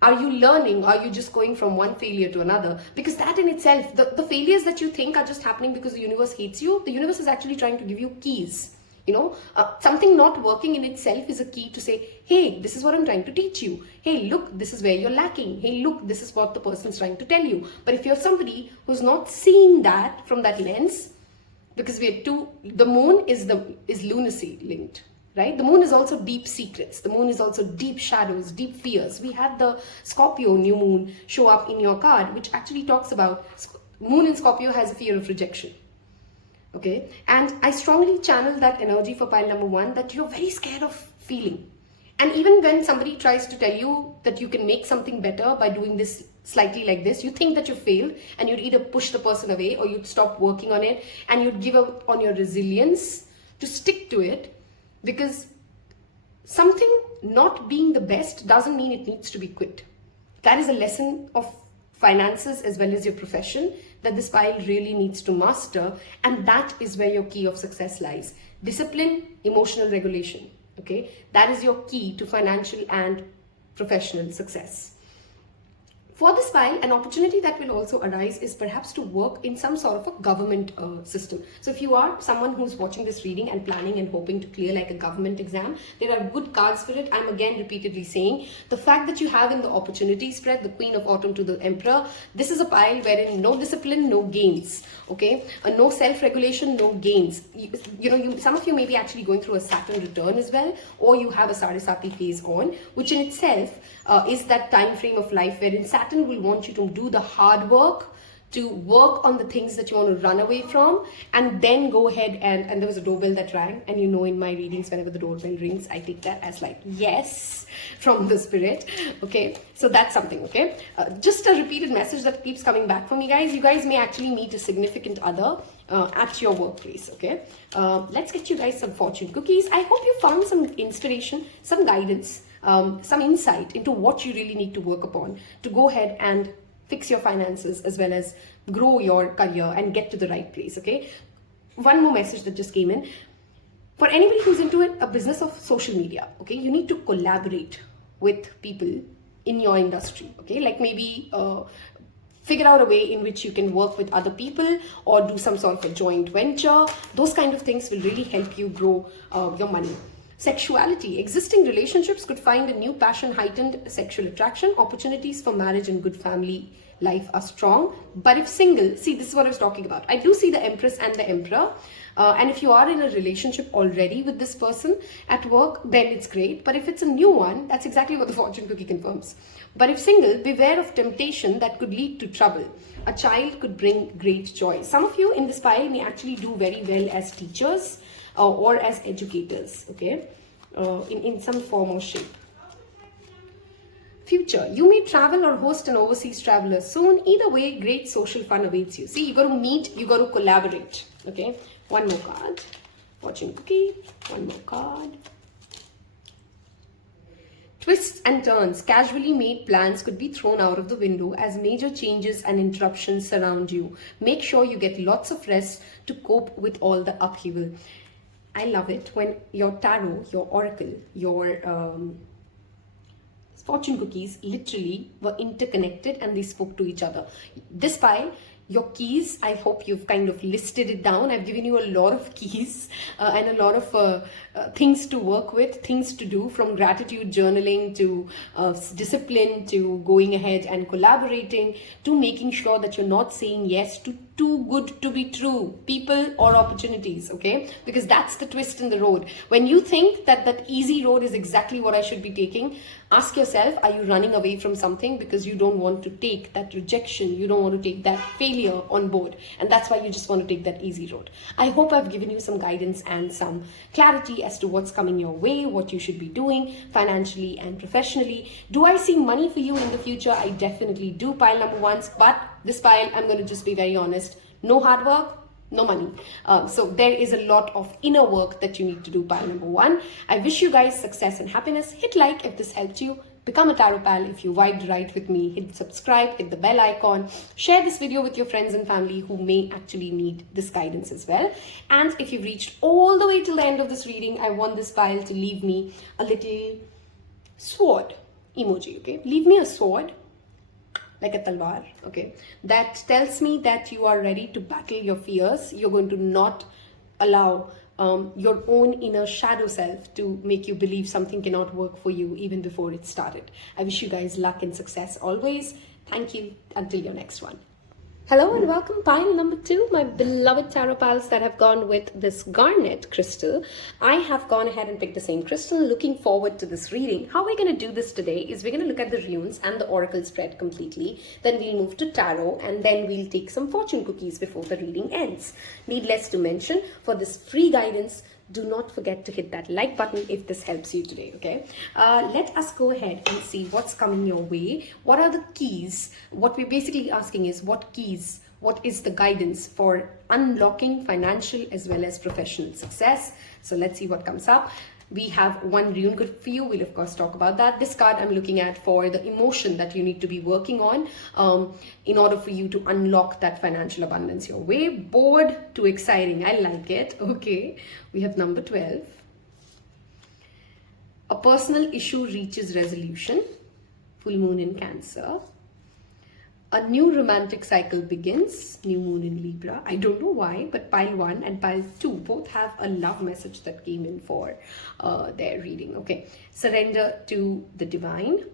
Are you learning? Are you just going from one failure to another? Because that in itself, the failures that you think are just happening because the universe hates you, the universe is actually trying to give you keys. You know, something not working in itself is a key to say, hey, this is what I'm trying to teach you. Hey, look, this is where you're lacking. Hey, look, this is what the person's trying to tell you. But if you're somebody who's not seeing that from that lens, because the moon is lunacy linked, right? The moon is also deep secrets. The moon is also deep shadows, deep fears. We had the Scorpio new moon show up in your card, which actually talks about moon in Scorpio has a fear of rejection. Okay, and I strongly channel that energy for pile number 1 that you're very scared of feeling. And even when somebody tries to tell you that you can make something better by doing this slightly like this, you think that you failed and you'd either push the person away or you'd stop working on it and you'd give up on your resilience to stick to it, because something not being the best doesn't mean it needs to be quit. That is a lesson of finances as well as your profession that this pile really needs to master, and that is where your key of success lies. Discipline, emotional regulation, okay? That is your key to financial and professional success. For this pile, an opportunity that will also arise is perhaps to work in some sort of a government system. So if you are someone who's watching this reading and planning and hoping to clear like a government exam, there are good cards for it. I'm again repeatedly saying the fact that you have in the opportunity spread the Queen of Autumn to the Emperor, this is a pile wherein no discipline, no gains, okay? No self-regulation, no gains. Some of you may be actually going through a Saturn return as well, or you have a Saraswati phase on, which in itself is that time frame of life wherein Saturn will want you to do the hard work, to work on the things that you want to run away from, and then go ahead and there was a doorbell that rang, and you know in my readings whenever the doorbell rings, I take that as like yes from the spirit, okay? So that's something, okay? Just a repeated message that keeps coming back for me, guys. You guys may actually meet a significant other at your workplace, okay? Let's get you guys some fortune cookies. I hope you found some inspiration, some guidance, some insight into what you really need to work upon to go ahead and fix your finances as well as grow your career and get to the right place, okay? One more message that just came in. For anybody who's into a business of social media, okay, you need to collaborate with people in your industry, okay? Like maybe figure out a way in which you can work with other people or do some sort of a joint venture. Those kind of things will really help you grow your money. Sexuality. Existing relationships could find a new passion, heightened sexual attraction. Opportunities for marriage and good family life are strong. But if single, see, this is what I was talking about. I do see the Empress and the Emperor. And if you are in a relationship already with this person at work, then it's great. But if it's a new one, that's exactly what the fortune cookie confirms. But if single, beware of temptation that could lead to trouble. A child could bring great joy. Some of you in this pile may actually do very well as teachers. or as educators, okay, in some form or shape. Future, you may travel or host an overseas traveler soon. Either way, great social fun awaits you. See, you got to meet, you got to collaborate. Okay, one more card. Fortune cookie, one more card. Twists and turns, casually made plans could be thrown out of the window as major changes and interruptions surround you. Make sure you get lots of rest to cope with all the upheaval. I love it when your tarot, your oracle, your fortune cookies literally were interconnected and they spoke to each other. This pile, your keys, I hope you've kind of listed it down. I've given you a lot of keys and a lot of things to work with, things to do, from gratitude journaling to discipline to going ahead and collaborating to making sure that you're not saying yes to too good to be true people or opportunities, okay? Because that's the twist in the road. When you think that that easy road is exactly what I should be taking, ask yourself, are you running away from something because you don't want to take that rejection, you don't want to take that failure on board, and that's why you just want to take that easy road. I hope I've given you some guidance and some clarity as to what's coming your way, what you should be doing financially and professionally. Do I see money for you in the future? I definitely do, pile number ones, but this pile, I'm going to just be very honest, no hard work, no money. So there is a lot of inner work that you need to do, pile number one. I wish you guys success and happiness. Hit like if this helped you. Become a tarot pal if you vibed right with me. Hit subscribe, hit the bell icon. Share this video with your friends and family who may actually need this guidance as well. And if you've reached all the way till the end of this reading, I want this pile to leave me a little sword emoji, okay? Leave me a sword, like a talwar, okay? That tells me that you are ready to battle your fears. You're going to not allow your own inner shadow self to make you believe something cannot work for you even before it started. I wish you guys luck and success always. Thank you. Until your next one. Hello and welcome, pile number two, my beloved tarot pals that have gone with this Garnet crystal. I have gone ahead and picked the same crystal, looking forward to this reading. How we're going to do this today is we're going to look at the runes and the oracle spread completely. Then we'll move to tarot and then we'll take some fortune cookies before the reading ends. Needless to mention, for this free guidance, do not forget to hit that like button if this helps you today, okay? Let us go ahead and see what's coming your way. What are the keys? What we're basically asking is what keys, what is the guidance for unlocking financial as well as professional success? So let's see what comes up. We have one rune good for you. We'll of course talk about that. This card I'm looking at for the emotion that you need to be working on in order for you to unlock that financial abundance your way. Bored to exciting. I like it. Okay. We have number 12. A personal issue reaches resolution. Full moon in Cancer. A new romantic cycle begins. New moon in Libra. I don't know why, but pile 1 and pile 2 both have a love message that came in for their reading. Okay. Surrender to the divine.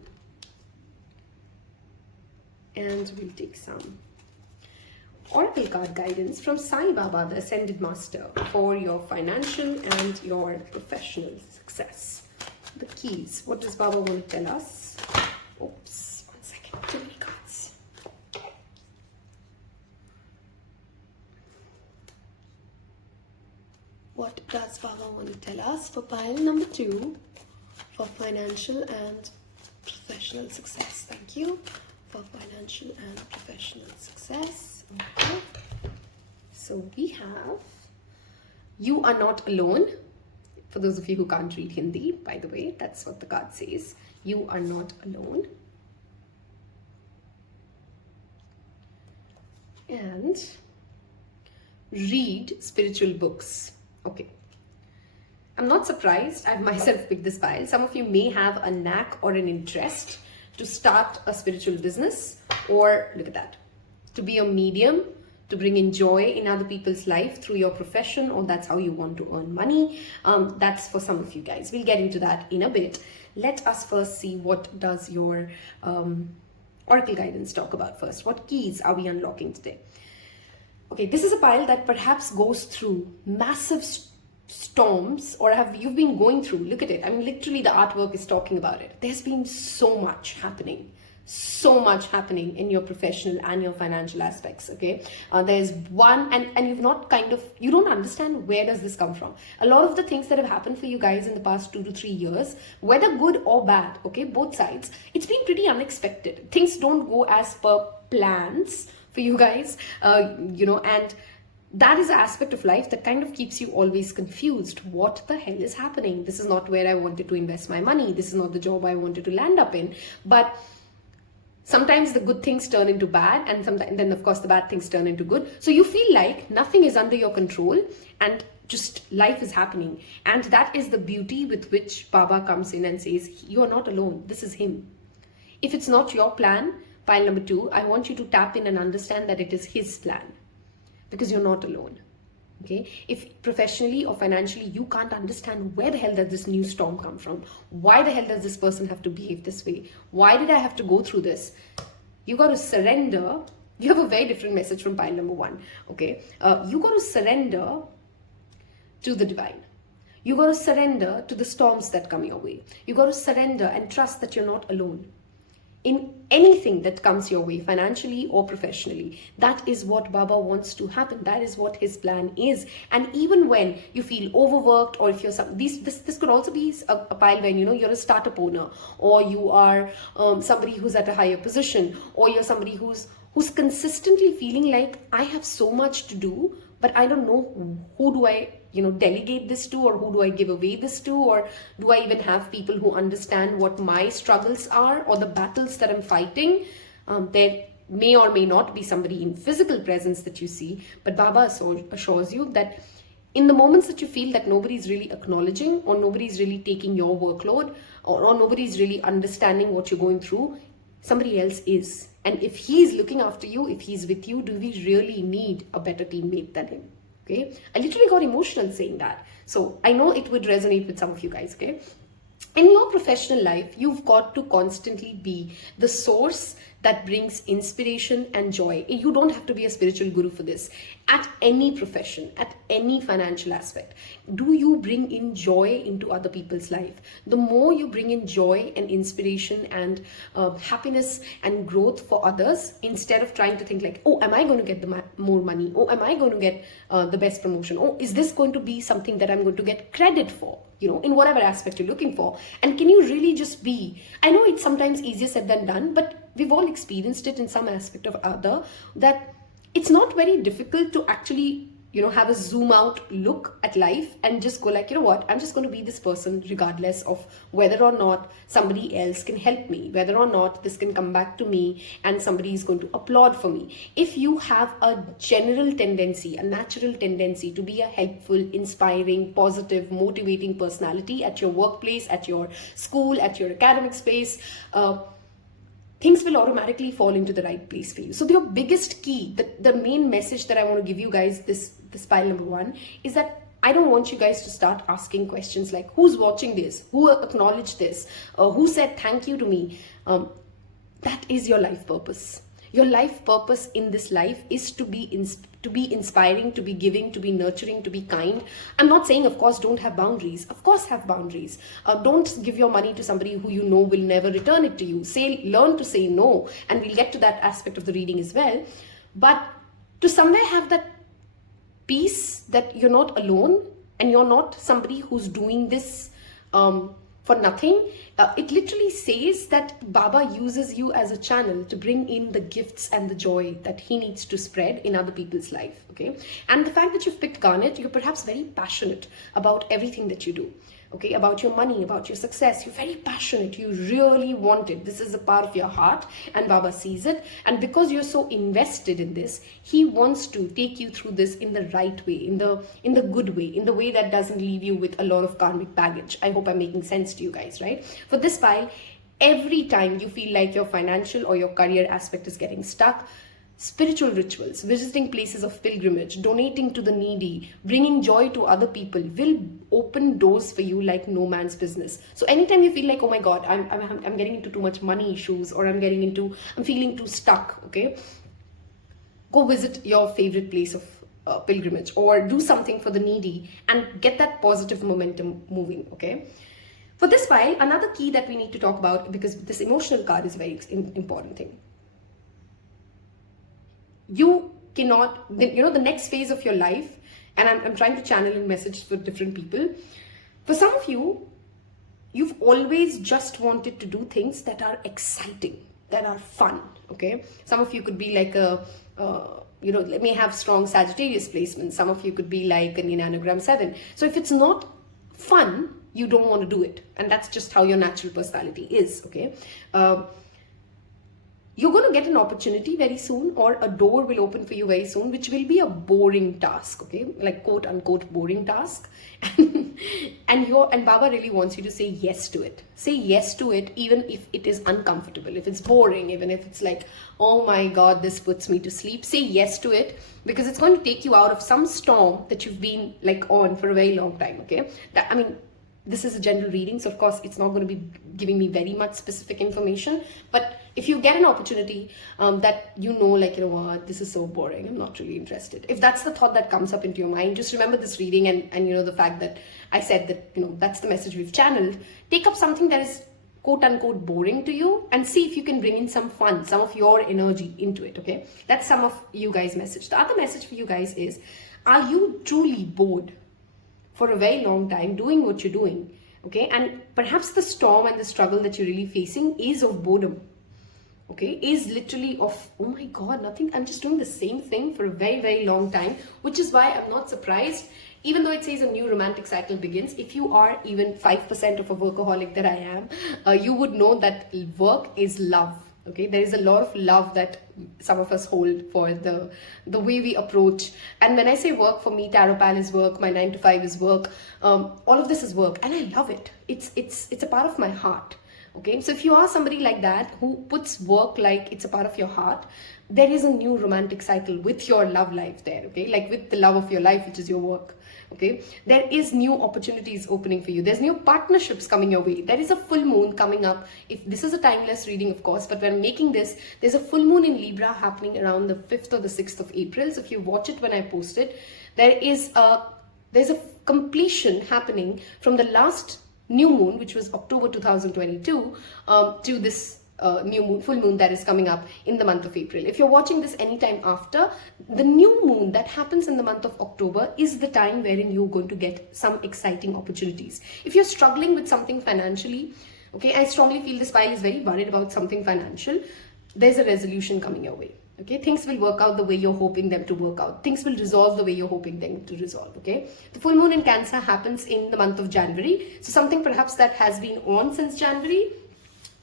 And we'll take some oracle card guidance from Sai Baba, the Ascended Master, for your financial and your professional success. The keys. What does Baba want to tell us? Oops. 1 second. Too many cards. What does Baba want to tell us for pile number 2 for financial and professional success? Thank you. For financial and professional success. Okay. So we have, you are not alone. For those of you who can't read Hindi, by the way, that's what the card says. You are not alone. And read spiritual books. Okay. I'm not surprised. I've myself picked this pile. Some of you may have a knack or an interest to start a spiritual business, or look at that, to be a medium, to bring in joy in other people's life through your profession, or that's how you want to earn money. That's for some of you guys. We'll get into that in a bit. Let us first see what does your oracle guidance talk about first. What keys are we unlocking today? Okay, this is a pile that perhaps goes through massive storms, or you've been going through. Look at it. I mean, literally the artwork is talking about it. There's been so much happening. so much happening in your professional and your financial aspects. Okay, there's one, and you've not you don't understand where does this come from. A lot of the things that have happened for you guys in the past 2 to 3 years, whether good or bad, okay, both sides, it's been pretty unexpected. Things don't go as per plans for you guys, and that is an aspect of life that kind of keeps you always confused. What the hell is happening? This is not where I wanted to invest my money. This is not the job I wanted to land up in. But sometimes the good things turn into bad, and then of course the bad things turn into good. So you feel like nothing is under your control and just life is happening. And that is the beauty with which Baba comes in and says, you are not alone. This is him. If it's not your plan, pile number 2, I want you to tap in and understand that it is his plan, because you're not alone. Okay, if professionally or financially you can't understand where the hell does this new storm come from, why the hell does this person have to behave this way, why did I have to go through this, you got to surrender. You have a very different message from pile number 1. Okay, you got to surrender to the divine. You got to surrender to the storms that come your way. You got to surrender and trust that you're not alone in anything that comes your way, financially or professionally. That is what Baba wants to happen. That is what his plan is. And even when you feel overworked, or if you're this could also be a pile when you're a startup owner, or you are somebody who's at a higher position, or you're somebody who's consistently feeling like, I have so much to do, but I don't know who do I delegate this to, or who do I give away this to, or do I even have people who understand what my struggles are or the battles that I'm fighting. There may or may not be somebody in physical presence that you see, but Baba assures you that in the moments that you feel that nobody's really acknowledging, or nobody's really taking your workload, or nobody's really understanding what you're going through, somebody else is. And if he's looking after you, if he's with you, do we really need a better teammate than him? Okay, I literally got emotional saying that. So I know it would resonate with some of you guys. Okay, in your professional life, you've got to constantly be the source that brings inspiration and joy. You don't have to be a spiritual guru for this. At any profession, at any financial aspect, do you bring in joy into other people's life? The more you bring in joy and inspiration and happiness and growth for others, instead of trying to think like, oh, am I going to get more money? Oh, am I going to get the best promotion? Oh, is this going to be something that I'm going to get credit for? In whatever aspect you're looking for. And can you really just be, I know it's sometimes easier said than done, but we've all experienced it in some aspect or other, that it's not very difficult to actually, have a zoom out look at life and just go like, what, I'm just going to be this person regardless of whether or not somebody else can help me, whether or not this can come back to me and somebody is going to applaud for me. If you have a general tendency, a natural tendency to be a helpful, inspiring, positive, motivating personality at your workplace, at your school, at your academic space, things will automatically fall into the right place for you. So your biggest key, the main message that I want to give you guys, this pile number 1, is that I don't want you guys to start asking questions like, who's watching this? Who acknowledged this? Who said thank you to me? That is your life purpose. Your life purpose in this life is to be inspiring, to be giving, to be nurturing, to be kind. I'm not saying, of course, don't have boundaries. Of course, have boundaries. Don't give your money to somebody who you know will never return it to you. Learn to say no, and we'll get to that aspect of the reading as well. But to somewhere have that peace that you're not alone, and you're not somebody who's doing this for nothing. It literally says that Baba uses you as a channel to bring in the gifts and the joy that he needs to spread in other people's life. Okay, and the fact that you've picked Garnet, you're perhaps very passionate about everything that you do. Okay, about your money, about your success. You're very passionate. You really want it. This is a part of your heart, and Baba sees it. And because you're so invested in this, he wants to take you through this in the right way, in the good way, in the way that doesn't leave you with a lot of karmic baggage. I hope I'm making sense to you guys, right? For this pile, every time you feel like your financial or your career aspect is getting stuck, spiritual rituals, visiting places of pilgrimage, donating to the needy, bringing joy to other people will open doors for you like no man's business. So anytime you feel like, oh my God, I'm getting into too much money issues, or I'm feeling too stuck, okay, go visit your favorite place of pilgrimage, or do something for the needy and get that positive momentum moving. Okay, For this pile, another key that we need to talk about, because this emotional card is a very important thing. You cannot, the next phase of your life, and I'm trying to channel a message for different people. For some of you, you've always just wanted to do things that are exciting, that are fun, okay? Some of you could be like let me have strong Sagittarius placements. Some of you could be like an Enneagram 7. So if it's not fun, you don't want to do it. And that's just how your natural personality is, okay? You're going to get an opportunity very soon, or a door will open for you very soon, which will be a boring task, okay? Like quote unquote boring task. And Baba really wants you to say yes to it. Say yes to it, even if it is uncomfortable, if it's boring, even if it's like, oh my God, this puts me to sleep. Say yes to it, because it's going to take you out of some storm that you've been like on for a very long time, okay? This is a general reading, so of course it's not going to be giving me very much specific information. But if you get an opportunity that like, what, this is so boring, I'm not really interested. If that's the thought that comes up into your mind, just remember this reading and the fact that I said that, that's the message we've channeled. Take up something that is quote unquote boring to you and see if you can bring in some fun, some of your energy into it, okay? That's some of you guys' message. The other message for you guys is, are you truly bored for a very long time doing what you're doing, okay? And perhaps the storm and the struggle that you're really facing is of boredom, okay? Is literally of, oh my God, nothing, I'm just doing the same thing for a very, very long time, which is why I'm not surprised, even though it says a new romantic cycle begins. If you are even 5% of a workaholic that I am, you would know that work is love. Okay, there is a lot of love that some of us hold for the way we approach. And when I say work, for me, Taropal is work, my 9 to 5 is work. All of this is work, and I love it. It's a part of my heart. Okay, so if you are somebody like that who puts work like it's a part of your heart, there is a new romantic cycle with your love life there. Okay, like with the love of your life, which is your work. Okay, there is new opportunities opening for you. There's new partnerships coming your way. There is a full moon coming up. If this is a timeless reading, of course, but when making this, there's a full moon in Libra happening around the 5th or the 6th of April. So if you watch it when I post it, there's a completion happening from the last new moon, which was October 2022, to this new moon, full moon that is coming up in the month of April. If you're watching this anytime after, the new moon that happens in the month of October is the time wherein you're going to get some exciting opportunities. If you're struggling with something financially, okay, I strongly feel this pile is very worried about something financial, there's a resolution coming your way. Okay, things will work out the way you're hoping them to work out. Things will resolve the way you're hoping them to resolve, okay? The full moon in Cancer happens in the month of January. So something perhaps that has been on since January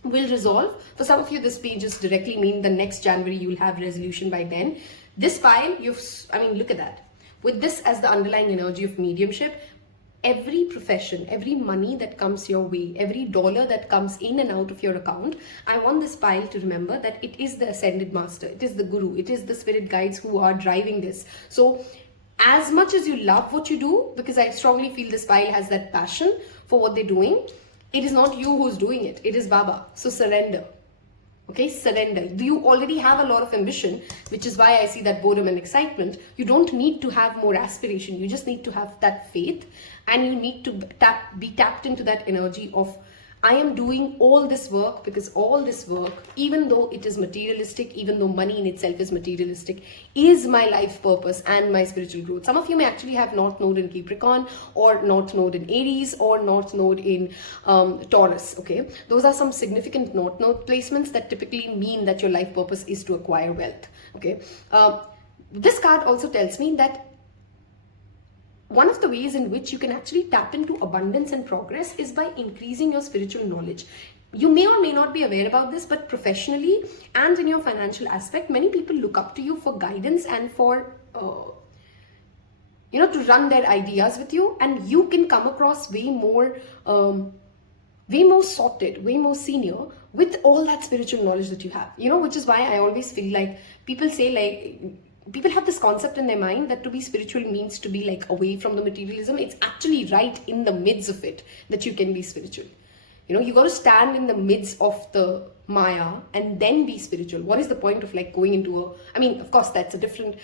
will resolve. For some of you, this may just directly mean the next January you'll have resolution by then. This pile, look at that. With this as the underlying energy of mediumship, every profession, every money that comes your way, every dollar that comes in and out of your account, I want this pile to remember that it is the ascended master, it is the guru, it is the spirit guides who are driving this. So as much as you love what you do, because I strongly feel this pile has that passion for what they're doing, it is not you who's doing it, it is Baba. So surrender. Okay, surrender. You already have a lot of ambition, which is why I see that boredom and excitement. You don't need to have more aspiration. You just need to have that faith, and you need to be tapped into that energy of, I am doing all this work because all this work, even though it is materialistic, even though money in itself is materialistic, is my life purpose and my spiritual growth. Some of you may actually have North Node in Capricorn, or North Node in Aries, or North Node in Taurus, okay? Those are some significant North Node placements that typically mean that your life purpose is to acquire wealth, okay? This card also tells me that one of the ways in which you can actually tap into abundance and progress is by increasing your spiritual knowledge. You may or may not be aware about this, but professionally and in your financial aspect, many people look up to you for guidance and for, to run their ideas with you, and you can come across way more sorted, way more senior with all that spiritual knowledge that you have, which is why I always feel like people say people have this concept in their mind that to be spiritual means to be like away from the materialism. It's actually right in the midst of it that you can be spiritual. You got to stand in the midst of the Maya and then be spiritual. What is the point of like going into of course that's a different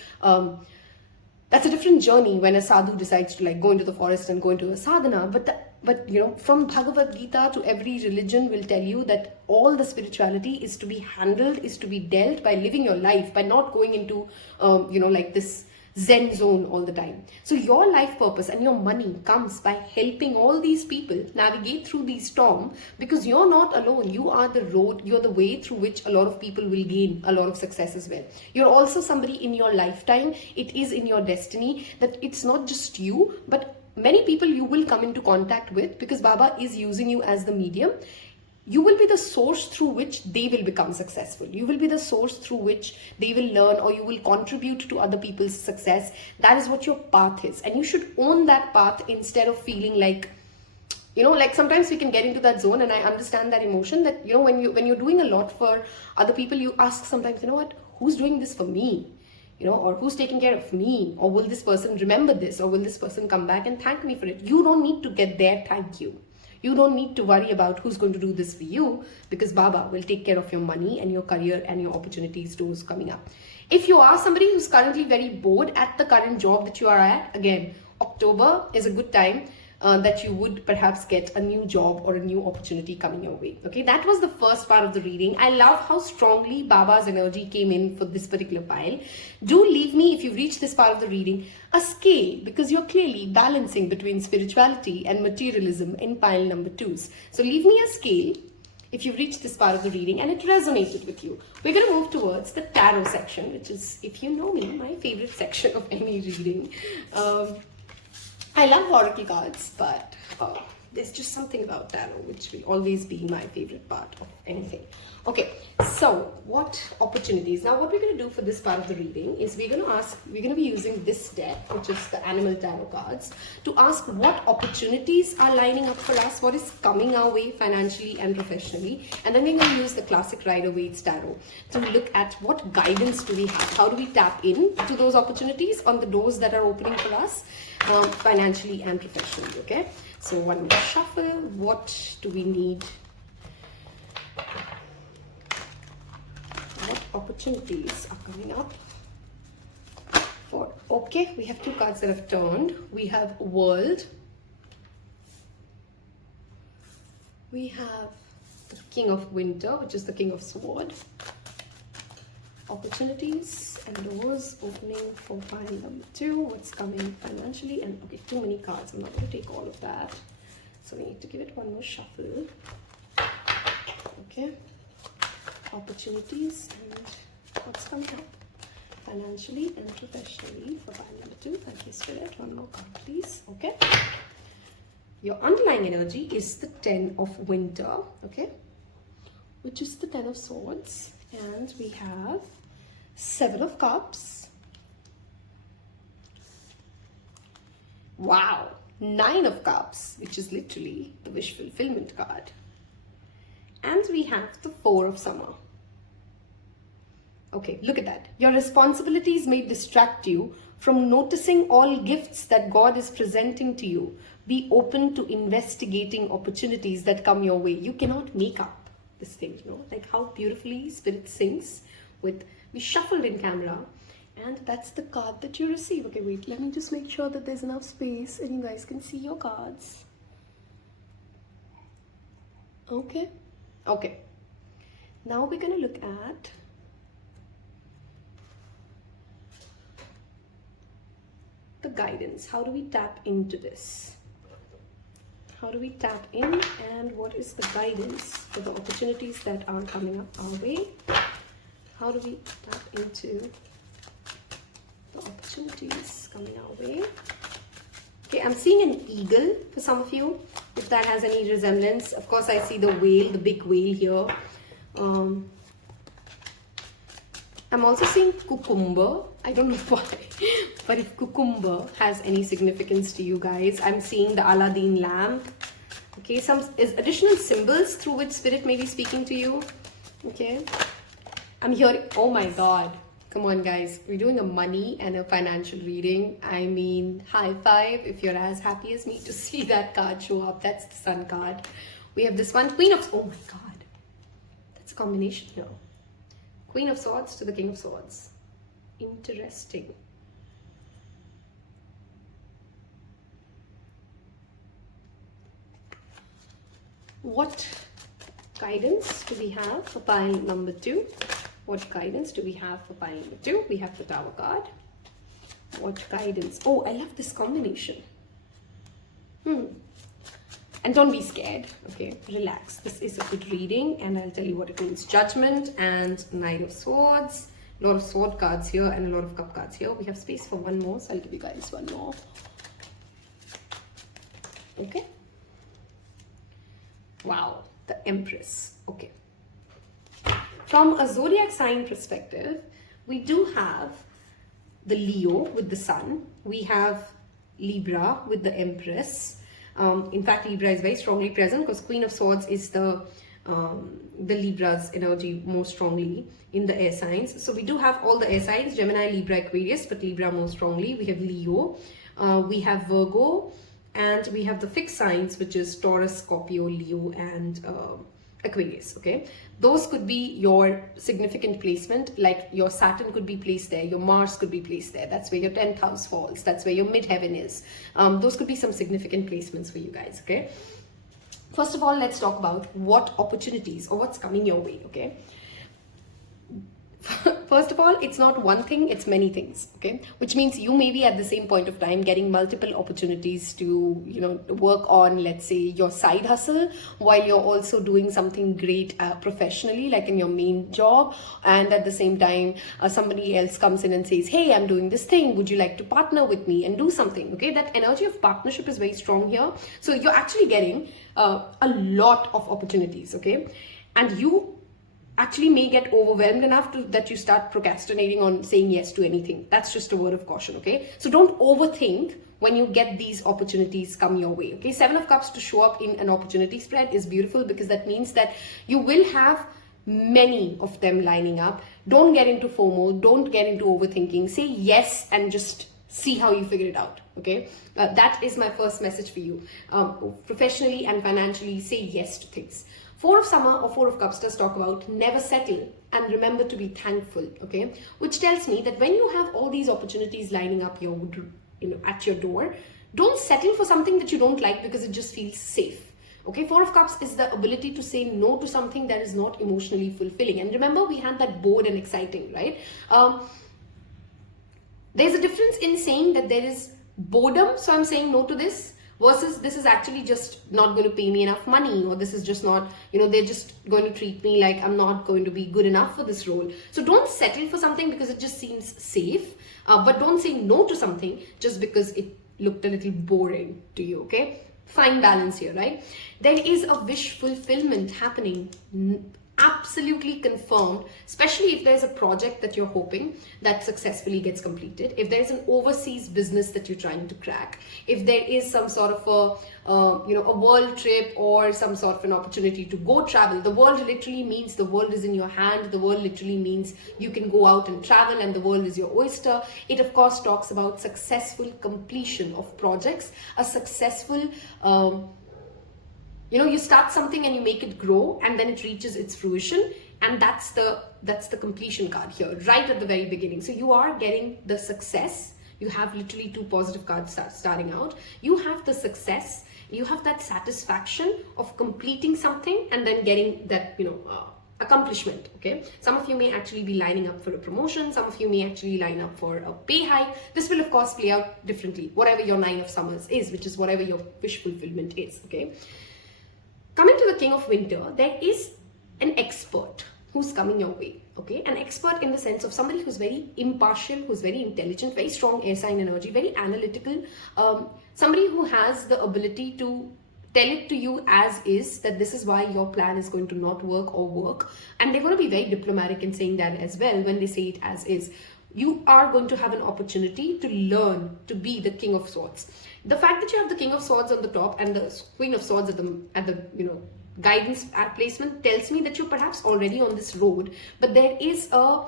journey when a sadhu decides to like go into the forest and go into a sadhana, but But from Bhagavad Gita to every religion will tell you that all the spirituality is to be handled, is to be dealt by living your life, by not going into like this Zen zone all the time. So your life purpose and your money comes by helping all these people navigate through the storm, because you're not alone. You are the road, you're the way through which a lot of people will gain a lot of success as well. You're also somebody in your lifetime. It is in your destiny that it's not just you, but many people you will come into contact with, because Baba is using you as the medium. You will be the source through which they will become successful. You will be the source through which they will learn, or you will contribute to other people's success. That is what your path is. And you should own that path instead of feeling like, like sometimes we can get into that zone, and I understand that emotion that, when you're doing a lot for other people, you ask sometimes, who's doing this for me? Or who's taking care of me? Or will this person remember this? Or will this person come back and thank me for it? You don't need to get their thank you. You don't need to worry about who's going to do this for you, because Baba will take care of your money and your career and your opportunities doors coming up. If you are somebody who's currently very bored at the current job that you are at, again, October is a good time that you would perhaps get a new job or a new opportunity coming your way. Okay, that was the first part of the reading. I love how strongly Baba's energy came in for this particular pile. Do leave me, if you've reached this part of the reading, a scale, because you're clearly balancing between spirituality and materialism in pile number 2s. So leave me a scale if you've reached this part of the reading and it resonated with you. We're going to move towards the tarot section, which is, if you know me, my favorite section of any reading. I love oracle cards, but there's just something about tarot which will always be my favorite part of anything. Okay, so what opportunities? Now what we're going to do for this part of the reading is we're going to be using this deck, which is the animal tarot cards, to ask what opportunities are lining up for us, what is coming our way financially and professionally, and then we're going to use the classic Rider-Waite's tarot to look at what guidance do we have, how do we tap in to those opportunities on the doors that are opening for us financially and professionally. Okay, so one more shuffle. What do we need? What opportunities are coming up for? Okay, we have two cards that have turned. We have World. We have the King of Winter, which is the King of Sword. Opportunities and doors opening for pile number 2. What's coming financially? And okay, too many cards. I'm not going to take all of that. So we need to give it one more shuffle. Okay. Opportunities and what's coming up financially and professionally for pile number 2. Thank you, Spirit. One more card, please. Okay. Your underlying energy is the 10 of Winter. Okay. Which is the 10 of Swords. And we have 7 of Cups. Wow. 9 of Cups, which is literally the wish fulfillment card. And we have the 4 of Summer. Okay, look at that. Your responsibilities may distract you from noticing all gifts that God is presenting to you. Be open to investigating opportunities that come your way. You cannot make up this thing, like how beautifully Spirit sings with, we shuffled in camera, and that's the card that you receive. Okay, wait, let me just make sure that there's enough space and you guys can see your cards. Okay. Okay. Now we're going to look at the guidance. How do we tap into this? How do we tap in, and what is the guidance for the opportunities that are coming up our way? How do we tap into the opportunities coming our way? Okay, I'm seeing an eagle for some of you, if that has any resemblance. Of course, I see the whale, the big whale here. I'm also seeing cucumber. I don't know why, but if cucumber has any significance to you guys, I'm seeing the Aladdin lamp. Okay, some additional symbols through which Spirit may be speaking to you. Okay, I'm hearing, oh my God. Come on guys, we're doing a money and a financial reading. I mean, high five if you're as happy as me to see that card show up. That's the Sun card. We have this one, Queen of, oh my God. That's a combination here. Queen of Swords to the King of Swords. Interesting. What guidance do we have for pile number 2? What guidance do we have for pile number 2? We have the Tower card. What guidance? Oh, I love this combination. And don't be scared, okay? Relax. This is a good reading, and I'll tell you what it means. Judgment and Knight of Swords. A lot of sword cards here and a lot of cup cards here. We have space for one more, so I'll give you guys one more. Okay. Wow, the Empress. Okay. From a zodiac sign perspective, we do have the Leo with the Sun. We have Libra with the Empress. In fact, Libra is very strongly present because Queen of Swords is the Libra's energy more strongly in the air signs. So we do have all the air signs, Gemini, Libra, Aquarius, but Libra more strongly. We have Leo, we have Virgo, and we have the fixed signs, which is Taurus, Scorpio, Leo, and Aquarius. Okay, those could be your significant placement, like your Saturn could be placed there, your Mars could be placed there. That's where your 10th house falls. That's where your midheaven is. Those could be some significant placements for you guys. Okay, first of all, let's talk about what opportunities or what's coming your way. Okay, first of all, it's not one thing, it's many things. Okay, which means you may be at the same point of time getting multiple opportunities to, you know, work on, let's say, your side hustle while you're also doing something great professionally, like in your main job. And at the same time, somebody else comes in and says, hey, I'm doing this thing, would you like to partner with me and do something? Okay, that energy of partnership is very strong here. So you're actually getting a lot of opportunities. Okay, and you actually may get overwhelmed enough that you start procrastinating on saying yes to anything. That's just a word of caution. Okay, so don't overthink when you get these opportunities come your way. Okay, 7 of Cups to show up in an opportunity spread is beautiful because that means that you will have many of them lining up. Don't get into FOMO, don't get into overthinking. Say yes and just see how you figure it out. Okay, that is my first message for you. Professionally and financially, say yes to things. 4 of Summer or 4 of Cups does talk about never settle and remember to be thankful. Okay, which tells me that when you have all these opportunities lining up at your door, don't settle for something that you don't like because it just feels safe. Okay, 4 of Cups is the ability to say no to something that is not emotionally fulfilling. And remember, we had that bored and exciting, right? There's a difference in saying that there is boredom, so I'm saying no to this, versus this is actually just not going to pay me enough money, or this is just not, they're just going to treat me like I'm not going to be good enough for this role. So don't settle for something because it just seems safe, but don't say no to something just because it looked a little boring to you. Okay, fine balance here, right? There is a wish fulfillment happening, absolutely confirmed, especially if there's a project that you're hoping that successfully gets completed, if there's an overseas business that you're trying to crack, if there is some sort of a world trip or some sort of an opportunity to go travel. The world literally means the world is in your hand. The world literally means you can go out and travel and the world is your oyster. It of course talks about successful completion of projects, a successful you start something and you make it grow and then it reaches its fruition, and that's the completion card here right at the very beginning. So you are getting the success. You have literally 2 positive cards starting out. You have the success, you have that satisfaction of completing something and then getting that accomplishment. Okay, some of you may actually be lining up for a promotion, some of you may actually line up for a pay hike. This will of course play out differently, whatever your 9 of Summers is, which is whatever your wish fulfillment is. Okay, coming to the King of Winter, there is an expert who's coming your way. Okay, an expert in the sense of somebody who's very impartial, who's very intelligent, very strong air sign energy, very analytical, somebody who has the ability to tell it to you as is, that this is why your plan is going to not work or work, and they're going to be very diplomatic in saying that as well when they say it as is. You are going to have an opportunity to learn to be the King of Swords. The fact that you have the King of Swords on the top and the Queen of Swords at the guidance placement tells me that you're perhaps already on this road, but there is a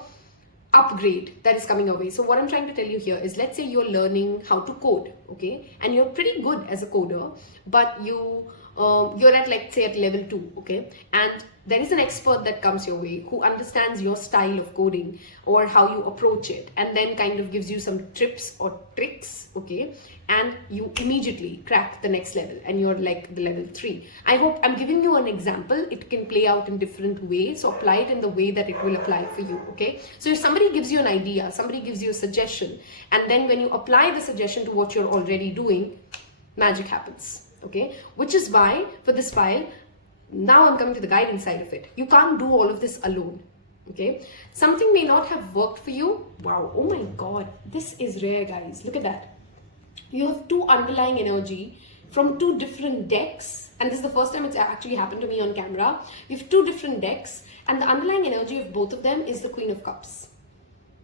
upgrade that is coming your way. So what I'm trying to tell you here is, let's say you're learning how to code, okay, and you're pretty good as a coder, but you you're at, like, say, at level 2, okay, and there is an expert that comes your way who understands your style of coding or how you approach it, and then kind of gives you some tips or tricks, okay, and you immediately crack the next level and you're like the level 3. I hope I'm giving you an example. It can play out in different ways, so apply it in the way that it will apply for you, okay? So if somebody gives you an idea, somebody gives you a suggestion, and then when you apply the suggestion to what you're already doing, magic happens, okay? Which is why for this file, now I'm coming to the guidance side of it. You can't do all of this alone, okay? Something may not have worked for you. Wow, oh my God, this is rare, guys. Look at that. You have 2 underlying energy from 2 different decks, and this is the first time it's actually happened to me on camera. You have 2 different decks, and the underlying energy of both of them is the Queen of Cups.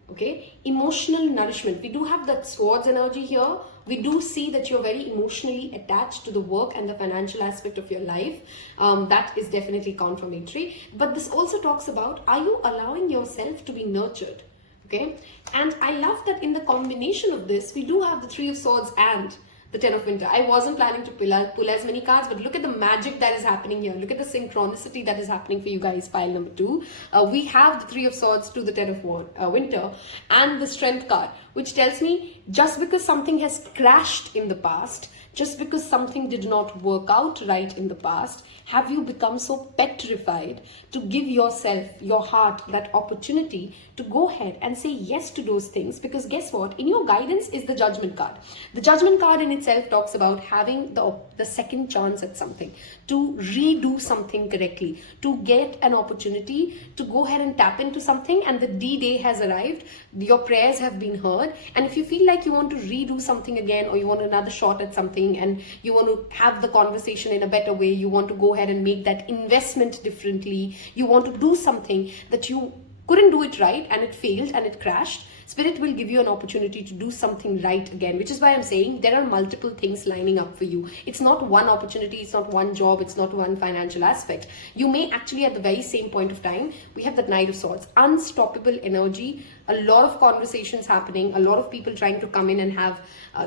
Okay, emotional nourishment. We do have that swords energy here. We do see that you're very emotionally attached to the work and the financial aspect of your life. That is definitely confirmatory. But this also talks about, are you allowing yourself to be nurtured? Okay, and I love that in the combination of this, we do have the 3 of Swords and the 10 of Winter. I wasn't planning to pull as many cards, but look at the magic that is happening here. Look at the synchronicity that is happening for you guys, pile number 2. We have the 3 of Swords to the 10 of Winter and the Strength card, which tells me just because something has crashed in the past, just because something did not work out right in the past, have you become so petrified to give yourself, your heart, that opportunity to go ahead and say yes to those things? Because guess what? In your guidance is the Judgment card. The Judgment card in itself talks about having the second chance at something, to redo something correctly, to get an opportunity to go ahead and tap into something, and the D-Day has arrived. Your prayers have been heard, and if you feel like you want to redo something again, or you want another shot at something, and you want to have the conversation in a better way, you want to go ahead and make that investment differently, you want to do something that you couldn't do it right and it failed and it crashed, Spirit will give you an opportunity to do something right again, which is why I'm saying there are multiple things lining up for you. It's not one opportunity, it's not one job, it's not one financial aspect. You may actually, at the very same point of time, we have that Knight of Swords, unstoppable energy, a lot of conversations happening, a lot of people trying to come in and have,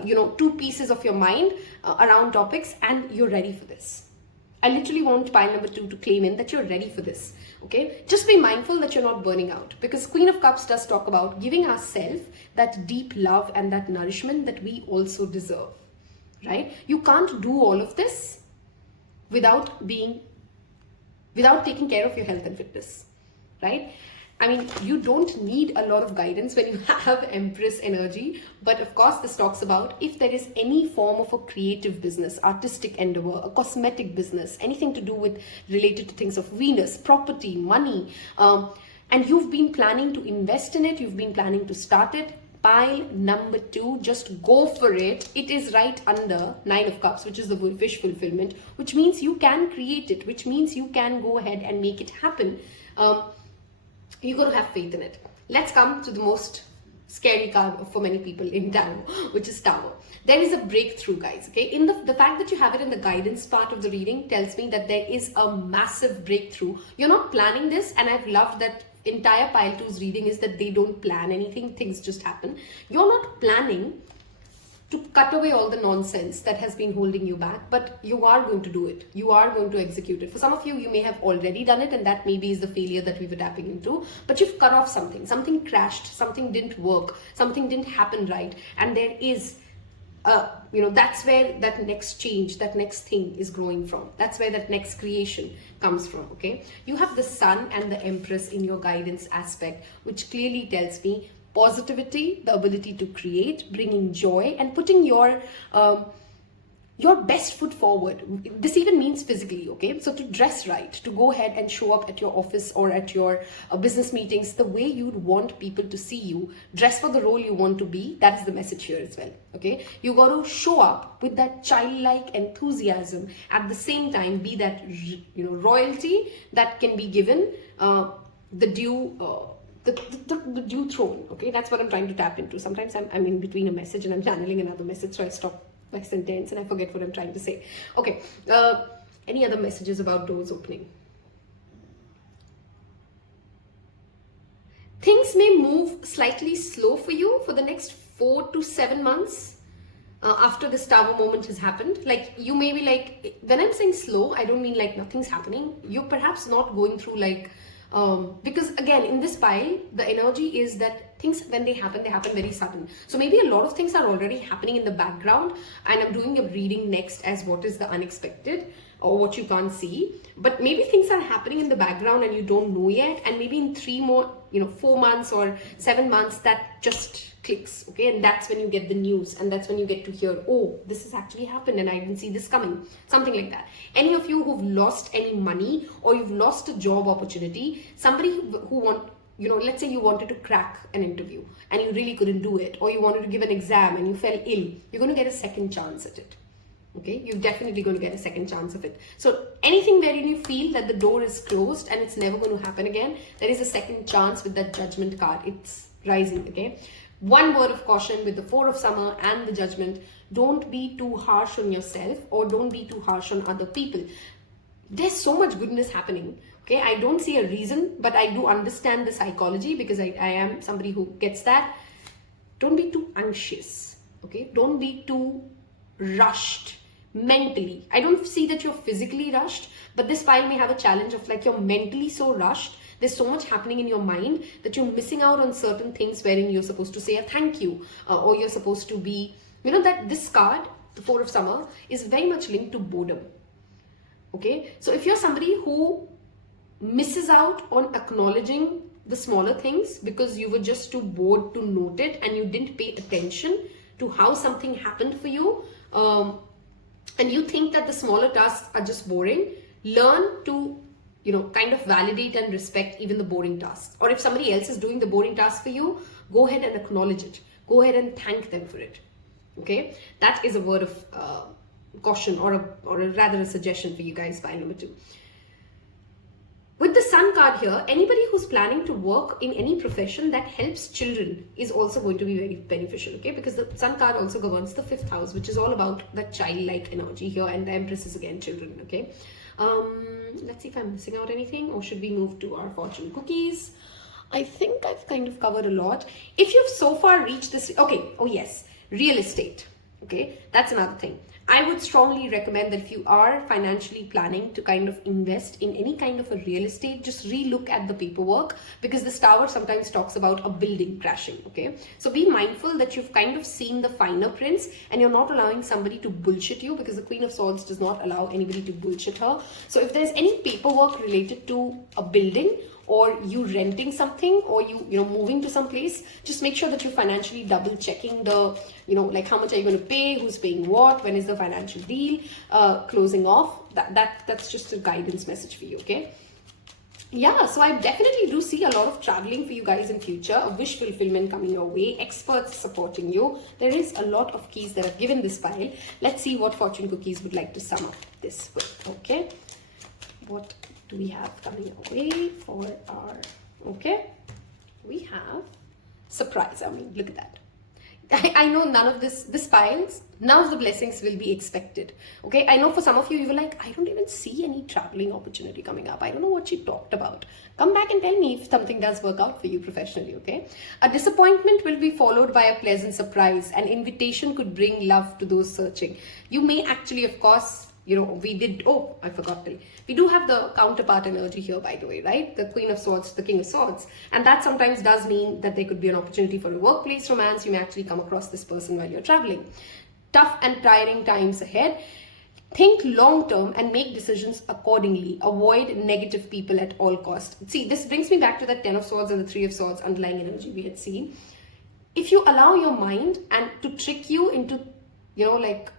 2 pieces of your mind around topics, and you're ready for this. I literally want pile number 2 to claim in that you're ready for this. Okay, just be mindful that you're not burning out, because Queen of Cups does talk about giving ourselves that deep love and that nourishment that we also deserve, right? You can't do all of this without taking care of your health and fitness, right? I mean, you don't need a lot of guidance when you have Empress energy, but of course this talks about if there is any form of a creative business, artistic endeavor, a cosmetic business, anything to do with related to things of Venus, property, money, and you've been planning to invest in it, you've been planning to start it, pile number 2, just go for it. It is right under 9 of Cups, which is the wish fulfillment, which means you can create it, which means you can go ahead and make it happen. You got to have faith in it. Let's come to the most scary card for many people in tarot, which is Tower. There is a breakthrough, guys. Okay, in the fact that you have it in the guidance part of the reading tells me that there is a massive breakthrough. You're not planning this, and I've loved that entire pile 2's reading is that they don't plan anything, things just happen. You're not planning to cut away all the nonsense that has been holding you back, but you are going to do it. You are going to execute it. For some of you, you may have already done it, and that maybe is the failure that we were tapping into, but you've cut off something. Something crashed, something didn't work, something didn't happen right, and there is that's where that next change, that next thing is growing from. That's where that next creation comes from, okay? You have the Sun and the Empress in your guidance aspect, which clearly tells me positivity, the ability to create, bringing joy, and putting your best foot forward. This even means physically, okay? So to dress right, to go ahead and show up at your office or at your business meetings the way you'd want people to see you, dress for the role you want to be. That is the message here as well, okay? You got to show up with that childlike enthusiasm, at the same time be that royalty that can be given the due the due throne, okay? That's what I'm trying to tap into. Sometimes I'm in between a message and I'm channeling another message, so I stop my sentence and I forget what I'm trying to say. Okay, any other messages about doors opening? Things may move slightly slow for you for the next 4 to 7 months. after this tower moment has happened. Like, you may be like, when I'm saying slow, I don't mean like nothing's happening. You're perhaps not going through like, because again, in this pile, the energy is that things, when they happen very sudden. So maybe a lot of things are already happening in the background, and I'm doing a reading next as what is the unexpected or what you can't see. But maybe things are happening in the background and you don't know yet, and maybe in 3 more, 4 months or 7 months, that just clicks, okay? And that's when you get the news, and that's when you get to hear, oh, this has actually happened and I didn't see this coming, something like that. Any of you who've lost any money, or you've lost a job opportunity, somebody who let's say you wanted to crack an interview and you really couldn't do it, or you wanted to give an exam and you fell ill, you're going to get a second chance at it. Okay, you're definitely going to get a second chance of it. So anything wherein you feel that the door is closed and it's never going to happen again, there is a second chance with that Judgment card. It's rising, okay? One word of caution with the Four of Summer and the Judgment: don't be too harsh on yourself, or don't be too harsh on other people. There's so much goodness happening, okay? I don't see a reason, but I do understand the psychology, because I am somebody who gets that. Don't be too anxious, okay? Don't be too rushed mentally. I don't see that you're physically rushed, but this pile may have a challenge of like, you're mentally so rushed. There's so much happening in your mind that you're missing out on certain things wherein you're supposed to say a thank you, or you're supposed to be, that this card, the Four of Summer, is very much linked to boredom. Okay, so if you're somebody who misses out on acknowledging the smaller things because you were just too bored to note it, and you didn't pay attention to how something happened for you, and you think that the smaller tasks are just boring, learn to kind of validate and respect even the boring tasks. Or if somebody else is doing the boring task for you, go ahead and acknowledge it. Go ahead and thank them for it. Okay, that is a word of caution, or rather a suggestion for you guys, pile number 2. With the Sun card here, anybody who's planning to work in any profession that helps children is also going to be very beneficial, okay? Because the Sun card also governs the 5th house, which is all about that childlike energy here, and the Empress is again children, okay? Let's see if I'm missing out anything, or should we move to our fortune cookies? I think I've kind of covered a lot. If you've so far reached this, okay, oh yes, real estate, okay? That's another thing. I would strongly recommend that if you are financially planning to kind of invest in any kind of a real estate, just relook at the paperwork, because this tower sometimes talks about a building crashing, okay? So be mindful that you've kind of seen the finer prints, and you're not allowing somebody to bullshit you, because the Queen of Swords does not allow anybody to bullshit her. So if there's any paperwork related to a building, or you renting something, or you moving to some place, just make sure that you're financially double checking the, like how much are you going to pay, who's paying what, when is the financial deal closing off. That's just a guidance message for you, okay? Yeah, so I definitely do see a lot of traveling for you guys in future, a wish fulfillment coming your way, experts supporting you. There is a lot of keys that I've given this pile. Let's see what fortune cookies would like to sum up this with, okay? What do we have coming our way for our, okay? We have surprise. I mean, look at that. I know none of this piles, none of the blessings will be expected. Okay, I know for some of you, you were like, I don't even see any traveling opportunity coming up. I don't know what she talked about. Come back and tell me if something does work out for you professionally, okay? A disappointment will be followed by a pleasant surprise. An invitation could bring love to those searching. You may actually, of course, we did, oh, I forgot to. We do have the counterpart energy here, by the way, right? The Queen of Swords, the King of Swords. And that sometimes does mean that there could be an opportunity for a workplace romance. You may actually come across this person while you're traveling. Tough and tiring times ahead. Think long term and make decisions accordingly. Avoid negative people at all costs. See, this brings me back to that 10 of Swords and the 3 of Swords underlying energy we had seen. If you allow your mind and to trick you into, like,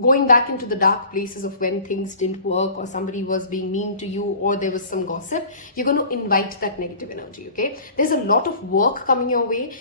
going back into the dark places of when things didn't work, or somebody was being mean to you, or there was some gossip, you're going to invite that negative energy, okay? There's a lot of work coming your way.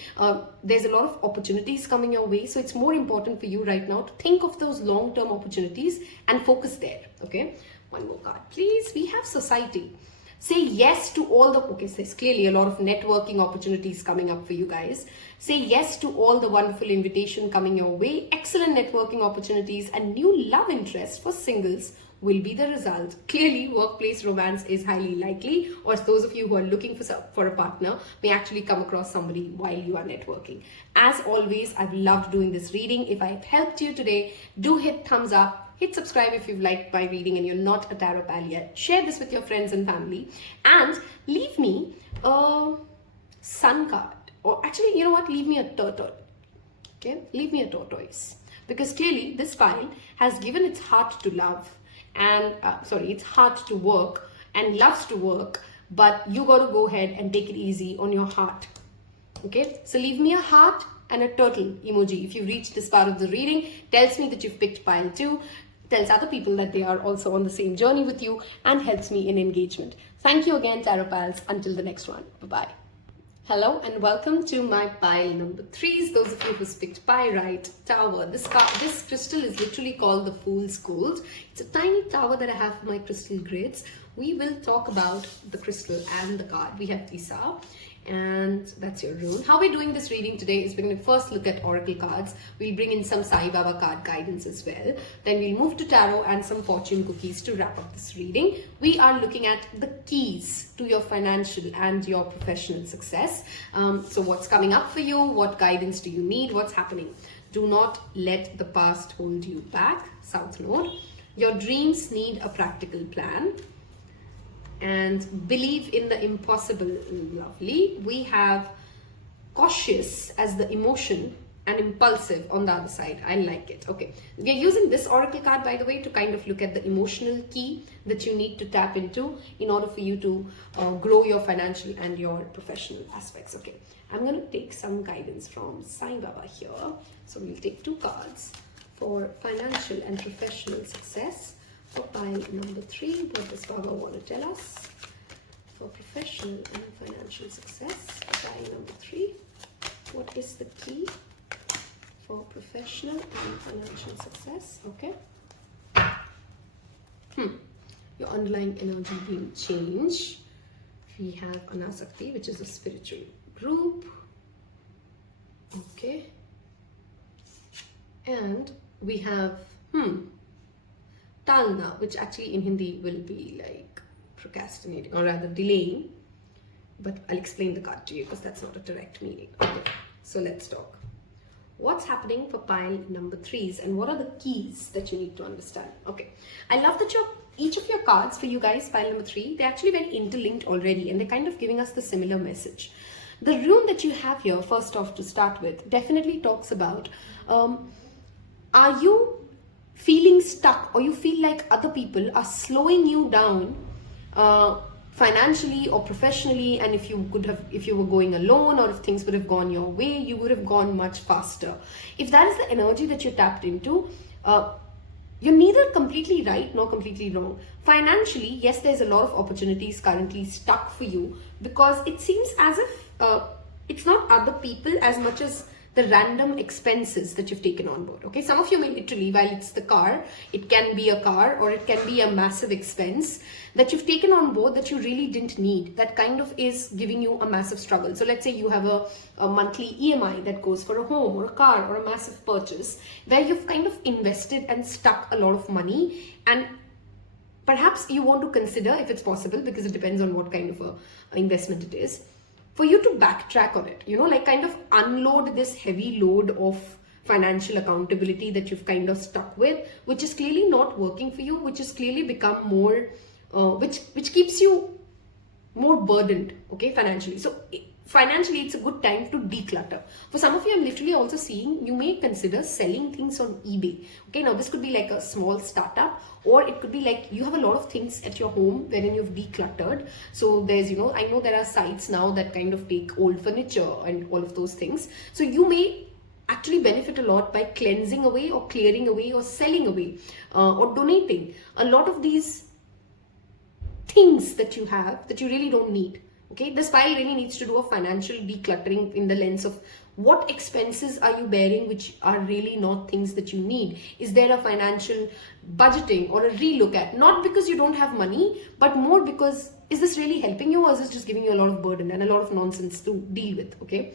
There's a lot of opportunities coming your way. So it's more important for you right now to think of those long-term opportunities and focus there, okay? One more card, please. We have society. Say yes to all the, okay, so there's clearly a lot of networking opportunities coming up for you guys. Say yes to all the wonderful invitation coming your way, excellent networking opportunities, and new love interest for singles will be the result. Clearly, workplace romance is highly likely, or those of you who are looking for a partner may actually come across somebody while you are networking. As always, I've loved doing this reading. If I've helped you today, do hit thumbs up. Hit subscribe if you've liked my reading and you're not a tarot pal yet. Share this with your friends and family. And leave me a sun card. Or actually, you know what? Leave me a turtle. Okay? Leave me a tortoise. Because clearly, this pile has given its heart to love. And, its heart to work and loves to work. But you got to go ahead and take it easy on your heart. Okay? So leave me a heart and a turtle emoji. If you've reached this part of the reading, tells me that you've picked pile 2. Tells other people that they are also on the same journey with you and helps me in engagement. Thank you again, Tarot Pals. Until the next one. Bye-bye. Hello and welcome to my pile number 3s. Those of you who picked Pyrite Tower. This crystal is literally called the Fool's Gold. It's a tiny tower that I have for my crystal grids. We will talk about the crystal and the card. We have Isa. And that's your rune. How we're doing this reading today is we're going to first look at oracle cards. We'll bring in some Sai Baba card guidance as well. Then we'll move to tarot and some fortune cookies to wrap up this reading. We are looking at the keys to your financial and your professional success. So what's coming up for you? What guidance do you need? What's happening? Do not let the past hold you back. South Node. Your dreams need a practical plan. And believe in the impossible. Lovely. We have cautious as the emotion and impulsive on the other side. I like it. Okay. We are using this oracle card, by the way, to kind of look at the emotional key that you need to tap into in order for you to grow your financial and your professional aspects. Okay. I'm going to take some guidance from Sai Baba here. So we'll take 2 cards for financial and professional success. For pile number 3, what does Baba want to tell us? For professional and financial success, pile number 3, what is the key for professional and financial success? Okay. Your underlying energy being changed. We have Anasakti, which is a spiritual group. Okay. And we have Talna, which actually in Hindi will be like procrastinating or rather delaying. But I'll explain the card to you because that's not a direct meaning. Okay, so let's talk. What's happening for pile number 3s and what are the keys that you need to understand? Okay, I love that each of your cards for you guys, pile number 3, they're actually very interlinked already and they're kind of giving us the similar message. The rune that you have here, first off to start with, definitely talks about are you feeling stuck or you feel like other people are slowing you down financially or professionally, and if you were going alone or if things would have gone your way, you would have gone much faster. If that is the energy that you tapped into, you're neither completely right nor completely wrong. Financially, yes, there's a lot of opportunities currently stuck for you because it seems as if it's not other people as much as the random expenses that you've taken on board. Okay, some of you may literally, while it's the car, it can be a car or it can be a massive expense that you've taken on board that you really didn't need. That kind of is giving you a massive struggle. So let's say you have a monthly EMI that goes for a home or a car or a massive purchase where you've kind of invested and stuck a lot of money, and perhaps you want to consider, if it's possible, because it depends on what kind of a investment it is, for you to backtrack on it, like kind of unload this heavy load of financial accountability that you've kind of stuck with, which is clearly not working for you, which has clearly become more, which keeps you more burdened, okay, financially. So financially, it's a good time to declutter. For some of you, I'm literally also seeing you may consider selling things on eBay. Okay, now this could be like a small startup, or it could be like you have a lot of things at your home wherein you've decluttered. So there's, I know there are sites now that kind of take old furniture and all of those things. So you may actually benefit a lot by cleansing away or clearing away or selling away or donating a lot of these things that you have that you really don't need. Okay, this file really needs to do a financial decluttering in the lens of what expenses are you bearing which are really not things that you need. Is there a financial budgeting or a relook at? Not because you don't have money, but more because is this really helping you or is this just giving you a lot of burden and a lot of nonsense to deal with? Okay.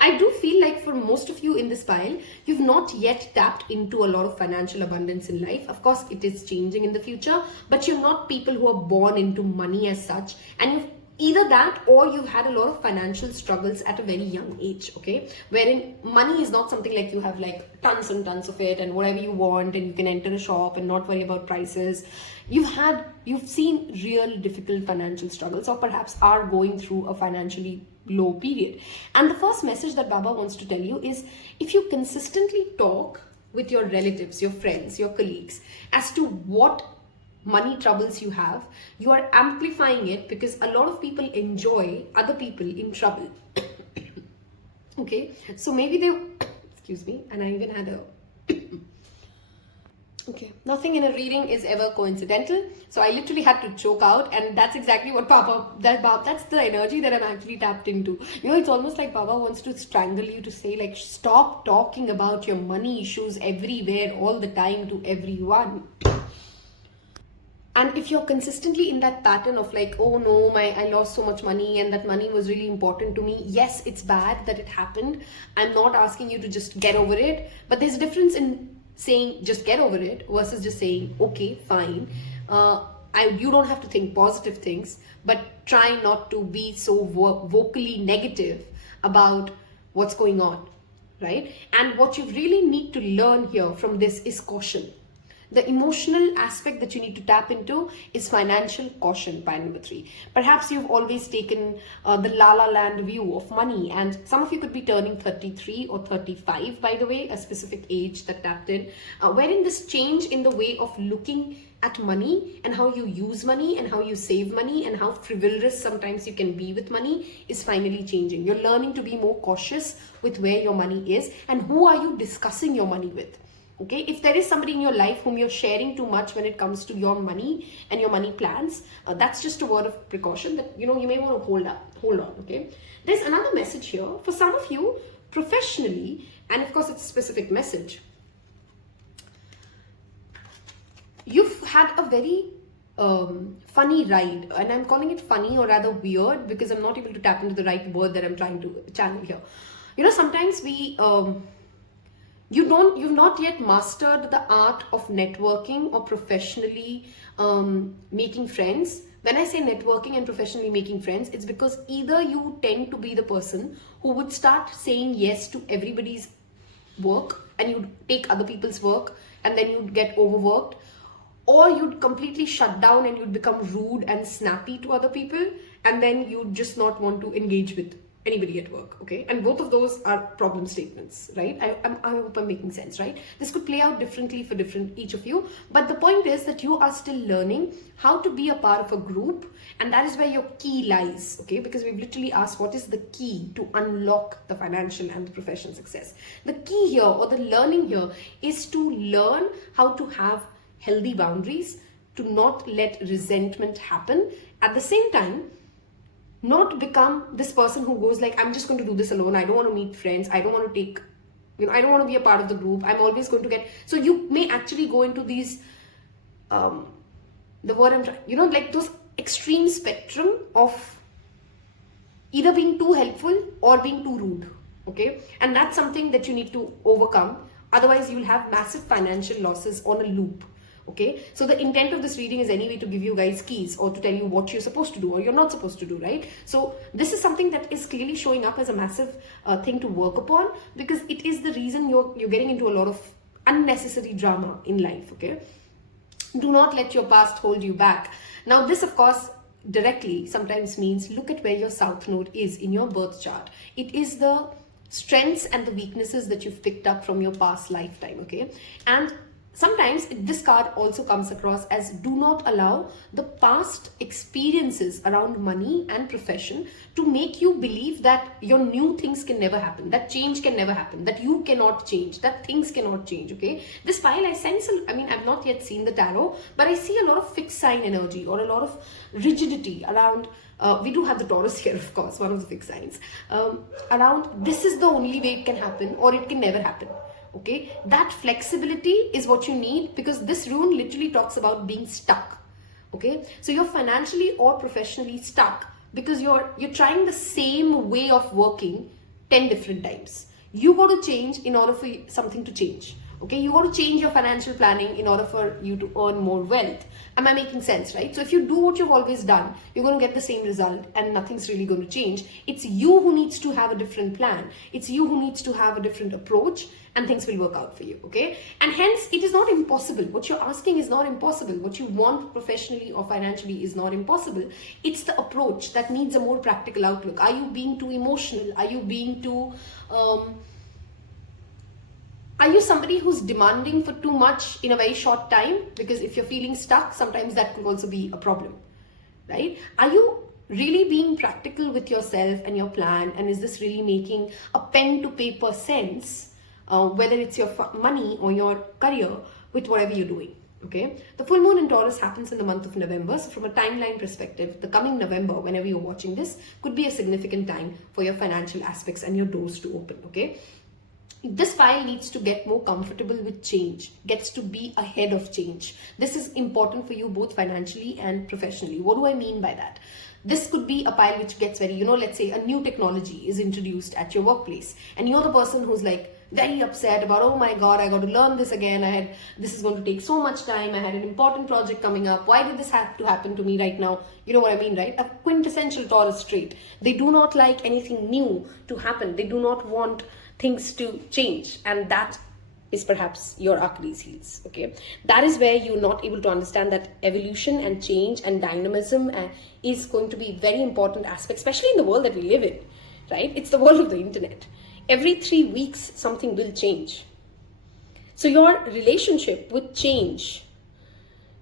I do feel like for most of you in this pile, you've not yet tapped into a lot of financial abundance in life. Of course, it is changing in the future, but you're not people who are born into money as such. And you've either that or you've had a lot of financial struggles at a very young age, okay? Wherein money is not something like you have like tons and tons of it and whatever you want and you can enter a shop and not worry about prices. You've seen real difficult financial struggles or perhaps are going through a financially low period. And the first message that Baba wants to tell you is if you consistently talk with your relatives, your friends, your colleagues as to what money troubles you have, you are amplifying it because a lot of people enjoy other people in trouble. Okay, so maybe they, excuse me, and I even had a okay, nothing in a reading is ever coincidental. So I literally had to choke out, and that's exactly what that's the energy that I'm actually tapped into. You know, it's almost like Baba wants to strangle you to say like, stop talking about your money issues everywhere, all the time to everyone. And if you're consistently in that pattern of like, oh no, I lost so much money and that money was really important to me. Yes, it's bad that it happened. I'm not asking you to just get over it, but there's a difference in saying just get over it versus just saying, okay, fine. You don't have to think positive things, but try not to be so vocally negative about what's going on, right? And what you really need to learn here from this is caution. The emotional aspect that you need to tap into is financial caution, pile number 3. Perhaps you've always taken the La La Land view of money, and some of you could be turning 33 or 35, by the way, a specific age that tapped in, wherein this change in the way of looking at money and how you use money and how you save money and how frivolous sometimes you can be with money is finally changing. You're learning to be more cautious with where your money is and who are you discussing your money with. Okay, if there is somebody in your life whom you're sharing too much when it comes to your money and your money plans, that's just a word of precaution that, you know, you may want to hold on, okay? There's another message here for some of you professionally, and of course it's a specific message. You've had a very funny ride, and I'm calling it funny or rather weird because I'm not able to tap into the right word that I'm trying to channel here. You know, sometimes we... you've not yet mastered the art of networking or professionally making friends. When I say networking and professionally making friends, it's because either you tend to be the person who would start saying yes to everybody's work and you'd take other people's work and then you'd get overworked, or you'd completely shut down and you'd become rude and snappy to other people and then you'd just not want to engage with anybody at work, okay? And both of those are problem statements, right? I hope I'm making sense, right? This could play out differently for each of you, but the point is that you are still learning how to be a part of a group, and that is where your key lies, okay? Because we've literally asked what is the key to unlock the financial and the professional success. The key here, or the learning here, is to learn how to have healthy boundaries, to not let resentment happen. At the same time, not become this person who goes like, I'm just going to do this alone. I don't want to meet friends. I don't want to take, I don't want to be a part of the group. I'm always going to get, so you may actually go into these, the word I'm trying, like those extreme spectrum of either being too helpful or being too rude, okay? And that's something that you need to overcome. Otherwise, you'll have massive financial losses on a loop. Okay, so the intent of this reading is anyway to give you guys keys or to tell you what you're supposed to do or you're not supposed to do, right? So this is something that is clearly showing up as a massive thing to work upon, because it is the reason you're getting into a lot of unnecessary drama in life, okay? Do not let your past hold you back. Now this, of course, directly sometimes means look at where your south node is in your birth chart. It is the strengths and the weaknesses that you've picked up from your past lifetime, okay? And sometimes this card also comes across as do not allow the past experiences around money and profession to make you believe that your new things can never happen, that change can never happen, that you cannot change, that things cannot change, okay? This file I sense, I've not yet seen the tarot, but I see a lot of fixed sign energy or a lot of rigidity around, we do have the Taurus here, of course, one of the fixed signs, around this is the only way it can happen or it can never happen. Okay, that flexibility is what you need, because this rune literally talks about being stuck. Okay, so you're financially or professionally stuck because you're trying the same way of working 10 different times. You got to change in order for something to change. Okay, you got to change your financial planning in order for you to earn more wealth. Am I making sense, right? So if you do what you've always done, you're going to get the same result and nothing's really going to change. It's you who needs to have a different plan. It's you who needs to have a different approach, and things will work out for you, okay? And hence, it is not impossible. What you're asking is not impossible. What you want professionally or financially is not impossible. It's the approach that needs a more practical outlook. Are you being too emotional? Are you being too... Are you somebody who's demanding for too much in a very short time? Because if you're feeling stuck, sometimes that could also be a problem, right? Are you really being practical with yourself and your plan? And is this really making a pen to paper sense, whether it's your money or your career, with whatever you're doing? Okay, the full moon in Taurus happens in the month of November. So from a timeline perspective, the coming November, whenever you're watching this, could be a significant time for your financial aspects and your doors to open, okay? This file needs to get more comfortable with change, gets to be ahead of change. This is important for you both financially and professionally. What do I mean by that? This could be a pile which gets very, let's say a new technology is introduced at your workplace and you're the person who's like very upset about, oh my God, I got to learn this again. This is going to take so much time. I had an important project coming up. Why did this have to happen to me right now? You know what I mean, right? A quintessential Taurus trait. They do not like anything new to happen. They do not want things to change, and that is perhaps your Achilles heels, okay? That is where you're not able to understand that evolution and change and dynamism is going to be very important aspect, especially in the world that we live in, right? It's the world of the internet. Every 3 weeks, something will change. So your relationship with change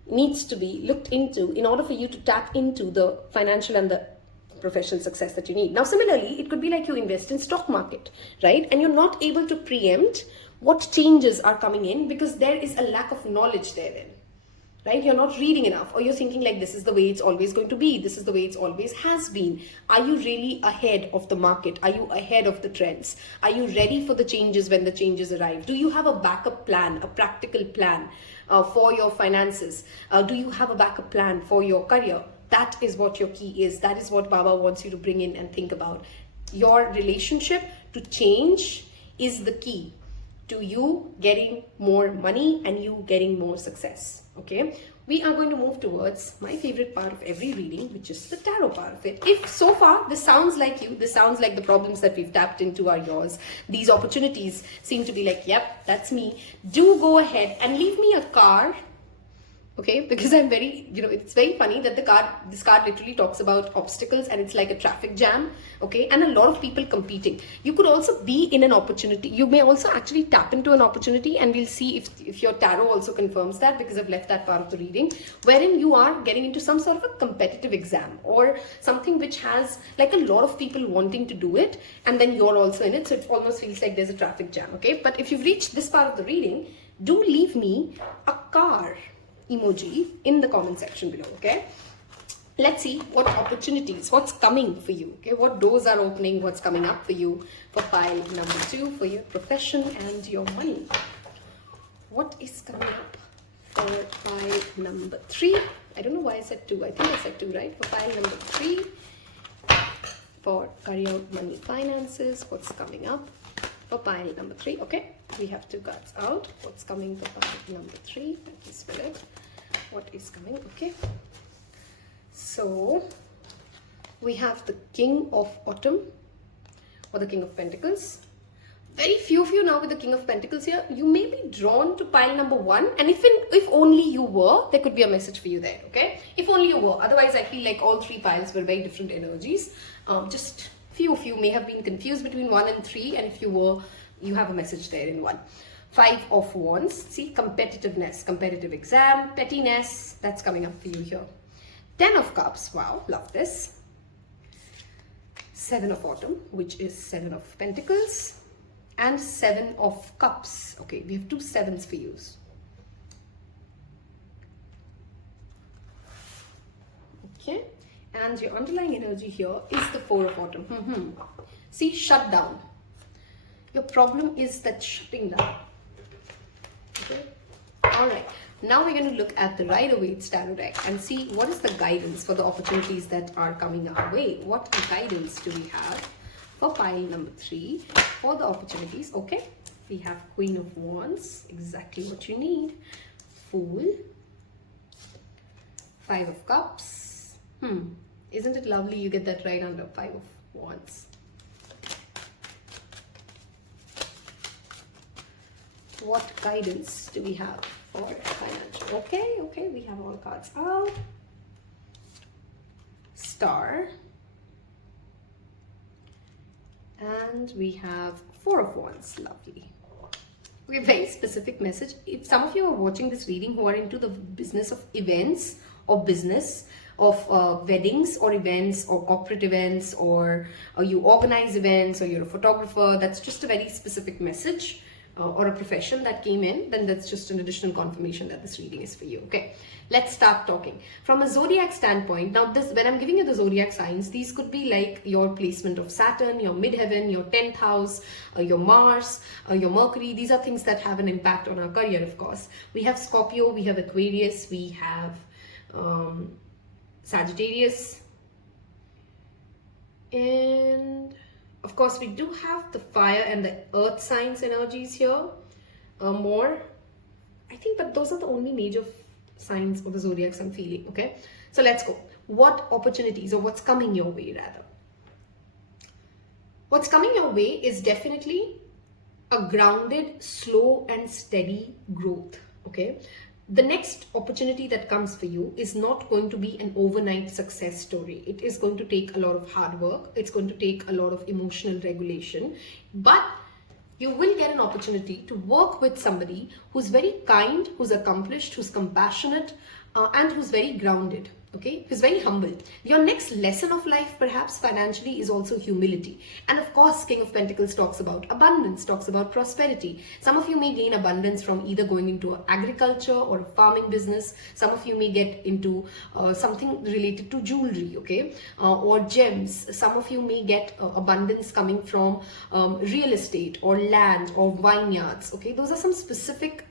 needs to be looked into in order for you to tap into the financial and the professional success that you need. Now, similarly, it could be like you invest in stock market, right? And you're not able to preempt what changes are coming in because there is a lack of knowledge there then, right? You're not reading enough, or you're thinking like, this is the way it's always going to be. This is the way it's always has been. Are you really ahead of the market? Are you ahead of the trends? Are you ready for the changes when the changes arrive? Do you have a backup plan, a practical plan for your finances? Do you have a backup plan for your career? That is what your key is. That is what Baba wants you to bring in and think about. Your relationship to change is the key to you getting more money and you getting more success. Okay, we are going to move towards my favorite part of every reading, which is the tarot part of it. If so far this sounds like you, this sounds like the problems that we've tapped into are yours, these opportunities seem to be like, yep, that's me, do go ahead and leave me a card. Okay, because I'm very, it's very funny that this card literally talks about obstacles and it's like a traffic jam, okay, and a lot of people competing. You could also be in an opportunity. You may also actually tap into an opportunity, and we'll see if your tarot also confirms that, because I've left that part of the reading, wherein you are getting into some sort of a competitive exam or something which has like a lot of people wanting to do it, and then you're also in it, so it almost feels like there's a traffic jam, okay? But if you've reached this part of the reading, do leave me a car emoji in the comment section below, okay? Let's see what opportunities, what's coming for you, okay? What doors are opening, what's coming up for you for pile number 2 for your profession and your money. What is coming up for pile number 3? I don't know why I said 2. I think I said 2, right? For pile number 3 for career, money, finances, what's coming up for pile number 3? Okay, we have 2 cards out. What's coming for pile number 3? Let me spell it. What is coming? Okay, so we have the King of Autumn or the King of Pentacles. Very few of you now with the King of Pentacles here. You may be drawn to pile number 1, and if only you were, there could be a message for you there, okay? If only you were. Otherwise, I feel like all 3 piles were very different energies. Just few of you may have been confused between 1 and 3, and if you were, you have a message there in 1. 5 of Wands, see, competitiveness, competitive exam, pettiness, that's coming up for you here. 10 of Cups, wow, love this. 7 of Autumn, which is 7 of Pentacles, and 7 of Cups. Okay, we have 2 sevens for you. Okay, and your underlying energy here is the 4 of Autumn. See, shut down. Your problem is that shutting down. Okay, all right. Now we're going to look at the Rider-Waite tarot deck and see what is the guidance for the opportunities that are coming our way. What guidance do we have for pile number 3 for the opportunities. Okay, we have Queen of Wands, exactly what you need. Fool, 5 of Cups. Isn't it lovely? You get that right under 5 of Wands. What guidance do we have for financial? Okay, we have all cards out. Star. And we have 4 of Wands. Lovely. Okay, very specific message. If some of you are watching this reading who are into the business of events or business of weddings or events or corporate events, or you organize events, or you're a photographer, that's just a very specific message. Or a profession that came in, then that's just an additional confirmation that this reading is for you. Okay, let's start talking from a zodiac standpoint. Now, this, when I'm giving you the zodiac signs, these could be like your placement of Saturn, your midheaven, your 10th house, your Mars, your Mercury. These are things that have an impact on our career, of course. We have Scorpio, we have Aquarius, we have Sagittarius, and of course, we do have the fire and the earth signs energies here more, I think, but those are the only major signs of the zodiacs I'm feeling. Okay, so let's go. What opportunities, or what's coming your way rather? What's coming your way is definitely a grounded, slow and steady growth. Okay, the next opportunity that comes for you is not going to be an overnight success story. It is going to take a lot of hard work. It's going to take a lot of emotional regulation, but you will get an opportunity to work with somebody who's very kind, who's accomplished, who's compassionate, and who's very grounded. Okay, who's very humble. Your next lesson of life, perhaps financially, is also humility. And of course, King of Pentacles talks about abundance, talks about prosperity. Some of you may gain abundance from either going into agriculture or a farming business. Some of you may get into something related to jewelry, okay, or gems. Some of you may get abundance coming from real estate or land or vineyards. Okay, those are some specific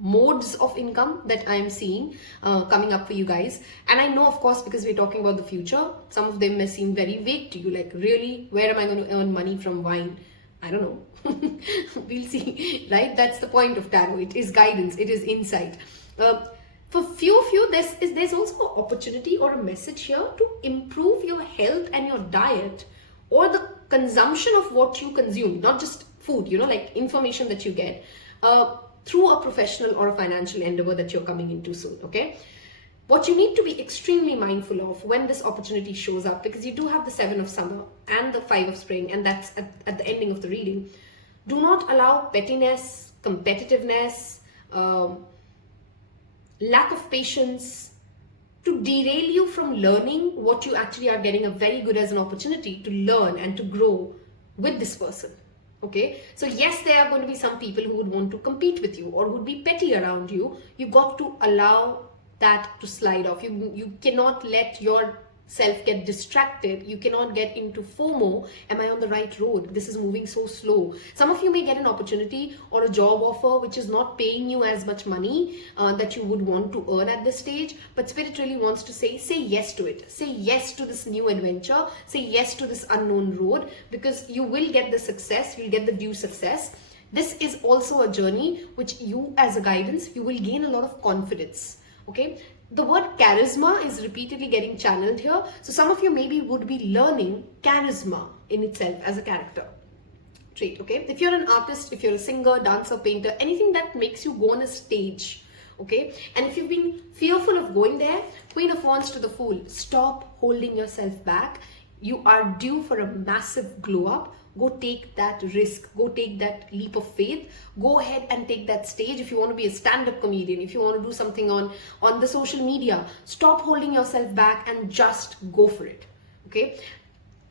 modes of income that I am seeing coming up for you guys. And I know, of course, because we're talking about the future, some of them may seem very vague to you, like, really, where am I going to earn money from wine? I don't know. We'll see, right? That's the point of tarot. It is guidance, it is insight. For few of you, there's also an opportunity or a message here to improve your health and your diet, or the consumption of what you consume, not just food, you know, like information that you get through a professional or a financial endeavor that you're coming into soon. Okay, what you need to be extremely mindful of when this opportunity shows up, because you do have the 7 of summer and the 5 of spring, and that's at the ending of the reading. Do not allow pettiness, competitiveness, lack of patience to derail you from learning what you actually are getting a very good as an opportunity to learn and to grow with this person. Okay, so yes, there are going to be some people who would want to compete with you or would be petty around you. You got to allow that to slide off. You cannot let yourself get distracted. You cannot get into FOMO. Am I on the right road? This is moving so slow. Some of you may get an opportunity or a job offer which is not paying you as much money that you would want to earn at this stage, but Spirit really wants to say yes to it. Say yes to this new adventure. Say yes to this unknown road, because you will get the success. You'll get the due success. This is also a journey which you, as a guidance, you will gain a lot of confidence. Okay, the word charisma is repeatedly getting channeled here. So some of you maybe would be learning charisma in itself as a character trait. Okay, if you're an artist, if you're a singer, dancer, painter, anything that makes you go on a stage. Okay, and if you've been fearful of going there, Queen of Wands to the Fool, stop holding yourself back. You are due for a massive glow up. Go take that risk. Go take that leap of faith. Go ahead and take that stage. If you want to be a stand-up comedian, if you want to do something on the social media, stop holding yourself back and just go for it. Okay,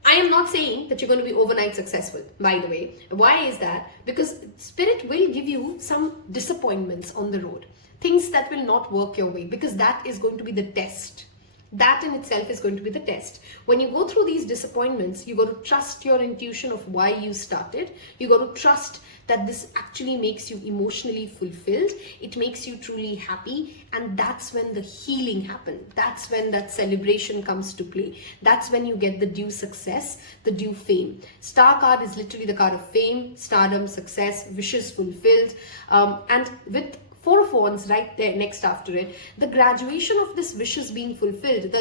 I am not saying that you're going to be overnight successful, by the way. Why is that? Because Spirit will give you some disappointments on the road, things that will not work your way, because that is going to be the test. That in itself is going to be the test. When you go through these disappointments, you got to trust your intuition of why you started. You got to trust that this actually makes you emotionally fulfilled. It makes you truly happy. And that's when the healing happens. That's when that celebration comes to play. That's when you get the due success, the due fame. Star card is literally the card of fame, stardom, success, wishes fulfilled. And with Four of Wands right there next after it, the graduation of this wishes being fulfilled,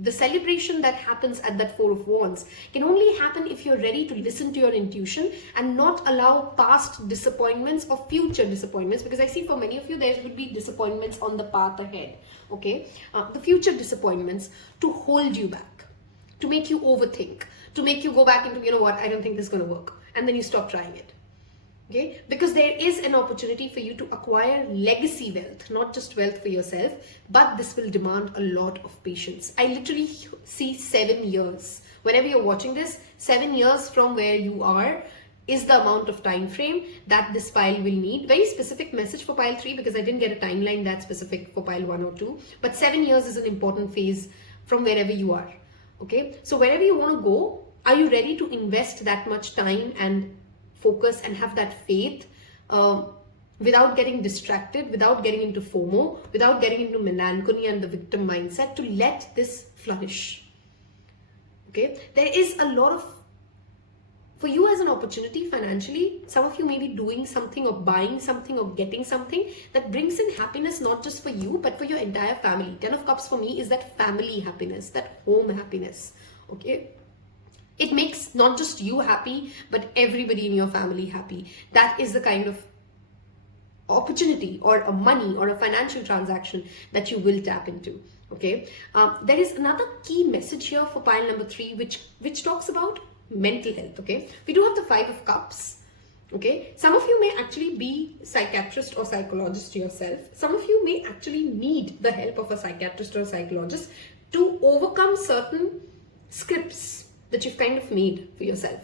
the celebration that happens at that Four of Wands can only happen if you're ready to listen to your intuition and not allow past disappointments or future disappointments, because I see for many of you there would be disappointments on the path ahead, okay? The future disappointments to hold you back, to make you overthink, to make you go back into, you know what, I don't think this is going to work, and then you stop trying it. Okay? Because there is an opportunity for you to acquire legacy wealth, not just wealth for yourself, but this will demand a lot of patience. I literally see 7 years. Whenever you're watching this, 7 years from where you are is the amount of time frame that this pile will need. Very specific message for pile 3, because I didn't get a timeline that specific for pile 1 or 2. But 7 years is an important phase from wherever you are. Okay? So wherever you want to go, are you ready to invest that much time and focus and have that faith without getting distracted, without getting into FOMO, without getting into melancholy and the victim mindset, to let this flourish? Okay, there is a lot of, for you as an opportunity financially, some of you may be doing something or buying something or getting something that brings in happiness, not just for you, but for your entire family. 10 of Cups for me is that family happiness, that home happiness, okay? It makes not just you happy, but everybody in your family happy. That is the kind of opportunity or a money or a financial transaction that you will tap into. Okay. There is another key message here for pile number 3, which talks about mental health. Okay. We do have the 5 of Cups. Okay. Some of you may actually be psychiatrist or psychologist yourself. Some of you may actually need the help of a psychiatrist or a psychologist to overcome certain scripts that you've kind of made for yourself,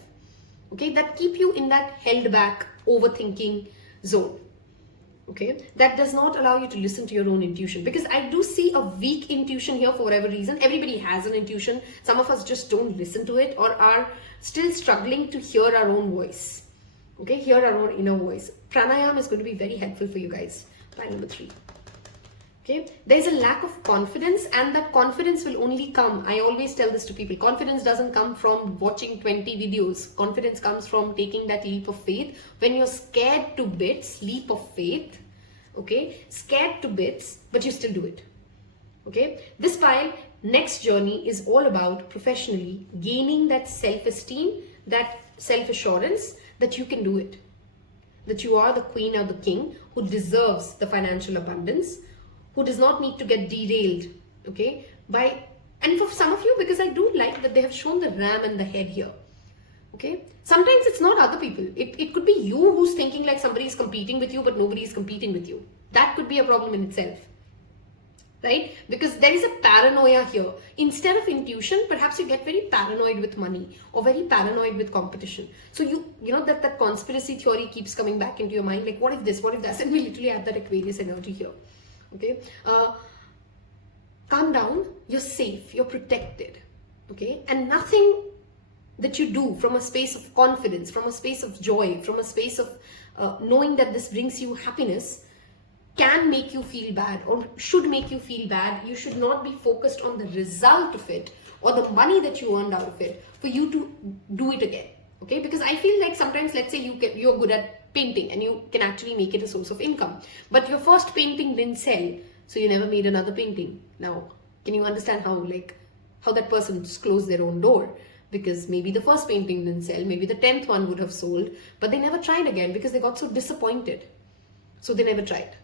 okay, that keep you in that held back, overthinking zone, okay, that does not allow you to listen to your own intuition. Because I do see a weak intuition here for whatever reason. Everybody has an intuition. Some of us just don't listen to it or are still struggling to hear our own voice, okay, hear our own inner voice. Pranayam is going to be very helpful for you guys. Pile number 3. Okay, there's a lack of confidence, and that confidence will only come, I always tell this to people, confidence doesn't come from watching 20 videos. Confidence comes from taking that leap of faith. When you're scared to bits, leap of faith, okay, scared to bits, but you still do it. Okay, this pile, next journey is all about professionally gaining that self-esteem, that self-assurance that you can do it, that you are the queen or the king who deserves the financial abundance, who does not need to get derailed, okay, by, and for some of you, because I do like that they have shown the ram and the head here, okay. Sometimes it's not other people. It could be you who's thinking like somebody is competing with you, but nobody is competing with you. That could be a problem in itself, right? Because there is a paranoia here. Instead of intuition, perhaps you get very paranoid with money or very paranoid with competition. So you know that conspiracy theory keeps coming back into your mind, like what if this, what if that? And we literally have that Aquarius energy here. Okay, calm down, you're safe, you're protected, okay, and nothing that you do from a space of confidence, from a space of joy, from a space of knowing that this brings you happiness can make you feel bad or should make you feel bad. You should not be focused on the result of it or the money that you earned out of it for you to do it again, okay, because I feel like sometimes, let's say you're good at painting and you can actually make it a source of income, but your first painting didn't sell, so you never made another painting. Now can you understand how that person just closed their own door? Because maybe the first painting didn't sell, maybe the 10th one would have sold, but they never tried again because they got so disappointed, so they never tried,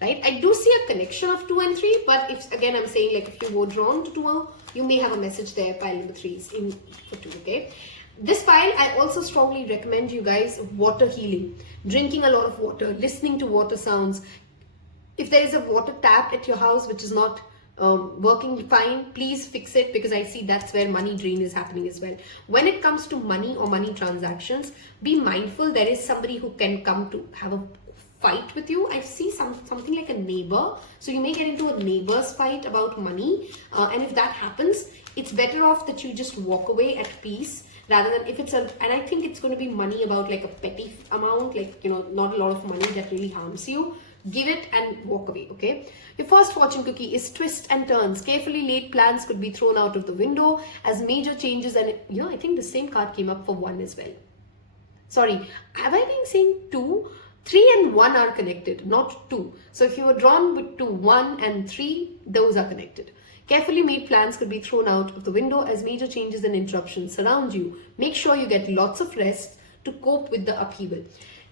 right? I do see a connection of 2 and 3, but if again I'm saying, like, if you were drawn to 2, you may have a message there. Pile number 3 is in for 2, okay. This pile, I also strongly recommend you guys water healing, drinking a lot of water, listening to water sounds. If there is a water tap at your house which is not working fine, please fix it, because I see that's where money drain is happening as well. When it comes to money or money transactions, be mindful there is somebody who can come to have a fight with you. I see something like a neighbor. So you may get into a neighbor's fight about money. And if that happens, it's better off that you just walk away at peace rather than if it's and I think it's going to be money about like a petty amount, like, you know, not a lot of money that really harms you. Give it and walk away, okay? Your first fortune cookie is twists and turns. Carefully laid plans could be thrown out of the window as major changes. And, you know, I think the same card came up for 1 as well. Sorry, have I been saying 2? 3 and 1 are connected, not 2. So if you were drawn to 1 and 3, those are connected. Carefully made plans could be thrown out of the window as major changes and interruptions surround you. Make sure you get lots of rest to cope with the upheaval.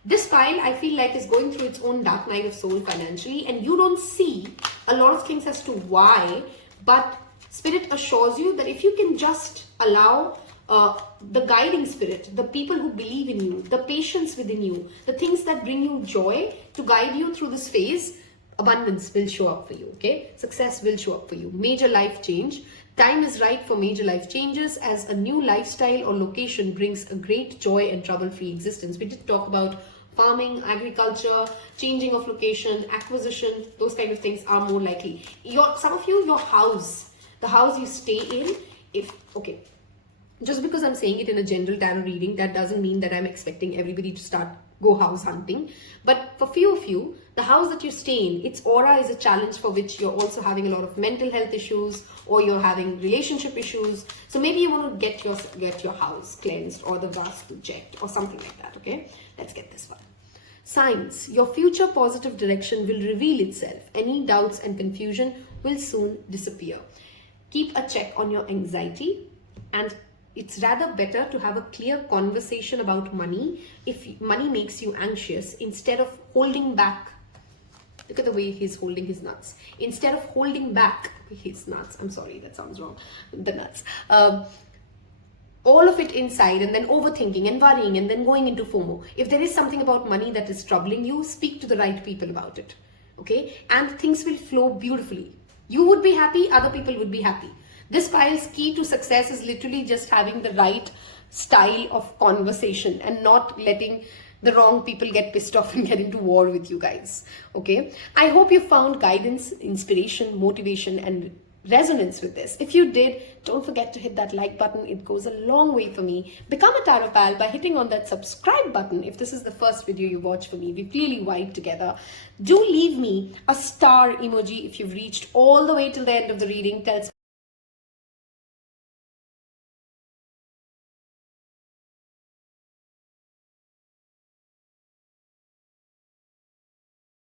This pile, I feel like, is going through its own dark night of soul financially, and you don't see a lot of things as to why, but Spirit assures you that if you can just allow the guiding spirit, the people who believe in you, the patience within you, the things that bring you joy to guide you through this phase, abundance will show up for you, okay? Success will show up for you. Major life change. Time is right for major life changes as a new lifestyle or location brings a great joy and trouble-free existence. We did talk about farming, agriculture, changing of location, acquisition, those kind of things are more likely. Some of you, your house, the house you stay in, just because I'm saying it in a general tarot reading, that doesn't mean that I'm expecting everybody to go house hunting. But for few of you, the house that you stay in, its aura is a challenge for which you're also having a lot of mental health issues or you're having relationship issues. So maybe you want to get your house cleansed or the vastu checked or something like that, okay? Let's get this one. Signs, your future positive direction will reveal itself. Any doubts and confusion will soon disappear. Keep a check on your anxiety, and it's rather better to have a clear conversation about money if money makes you anxious instead of holding back. Look at the way he's holding his nuts. Instead of holding back his nuts, I'm sorry, that sounds wrong, the nuts. All of it inside and then overthinking and worrying and then going into FOMO. If there is something about money that is troubling you, speak to the right people about it, okay? And things will flow beautifully. You would be happy, other people would be happy. This pile's key to success is literally just having the right style of conversation and not letting the wrong people get pissed off and get into war with you guys, okay? I hope you found guidance, inspiration, motivation, and resonance with this. If you did, don't forget to hit that like button. It goes a long way for me. Become a Tarot Pal by hitting on that subscribe button if this is the first video you watch for me. We've clearly vibed together. Do leave me a star emoji if you've reached all the way till the end of the reading. Tell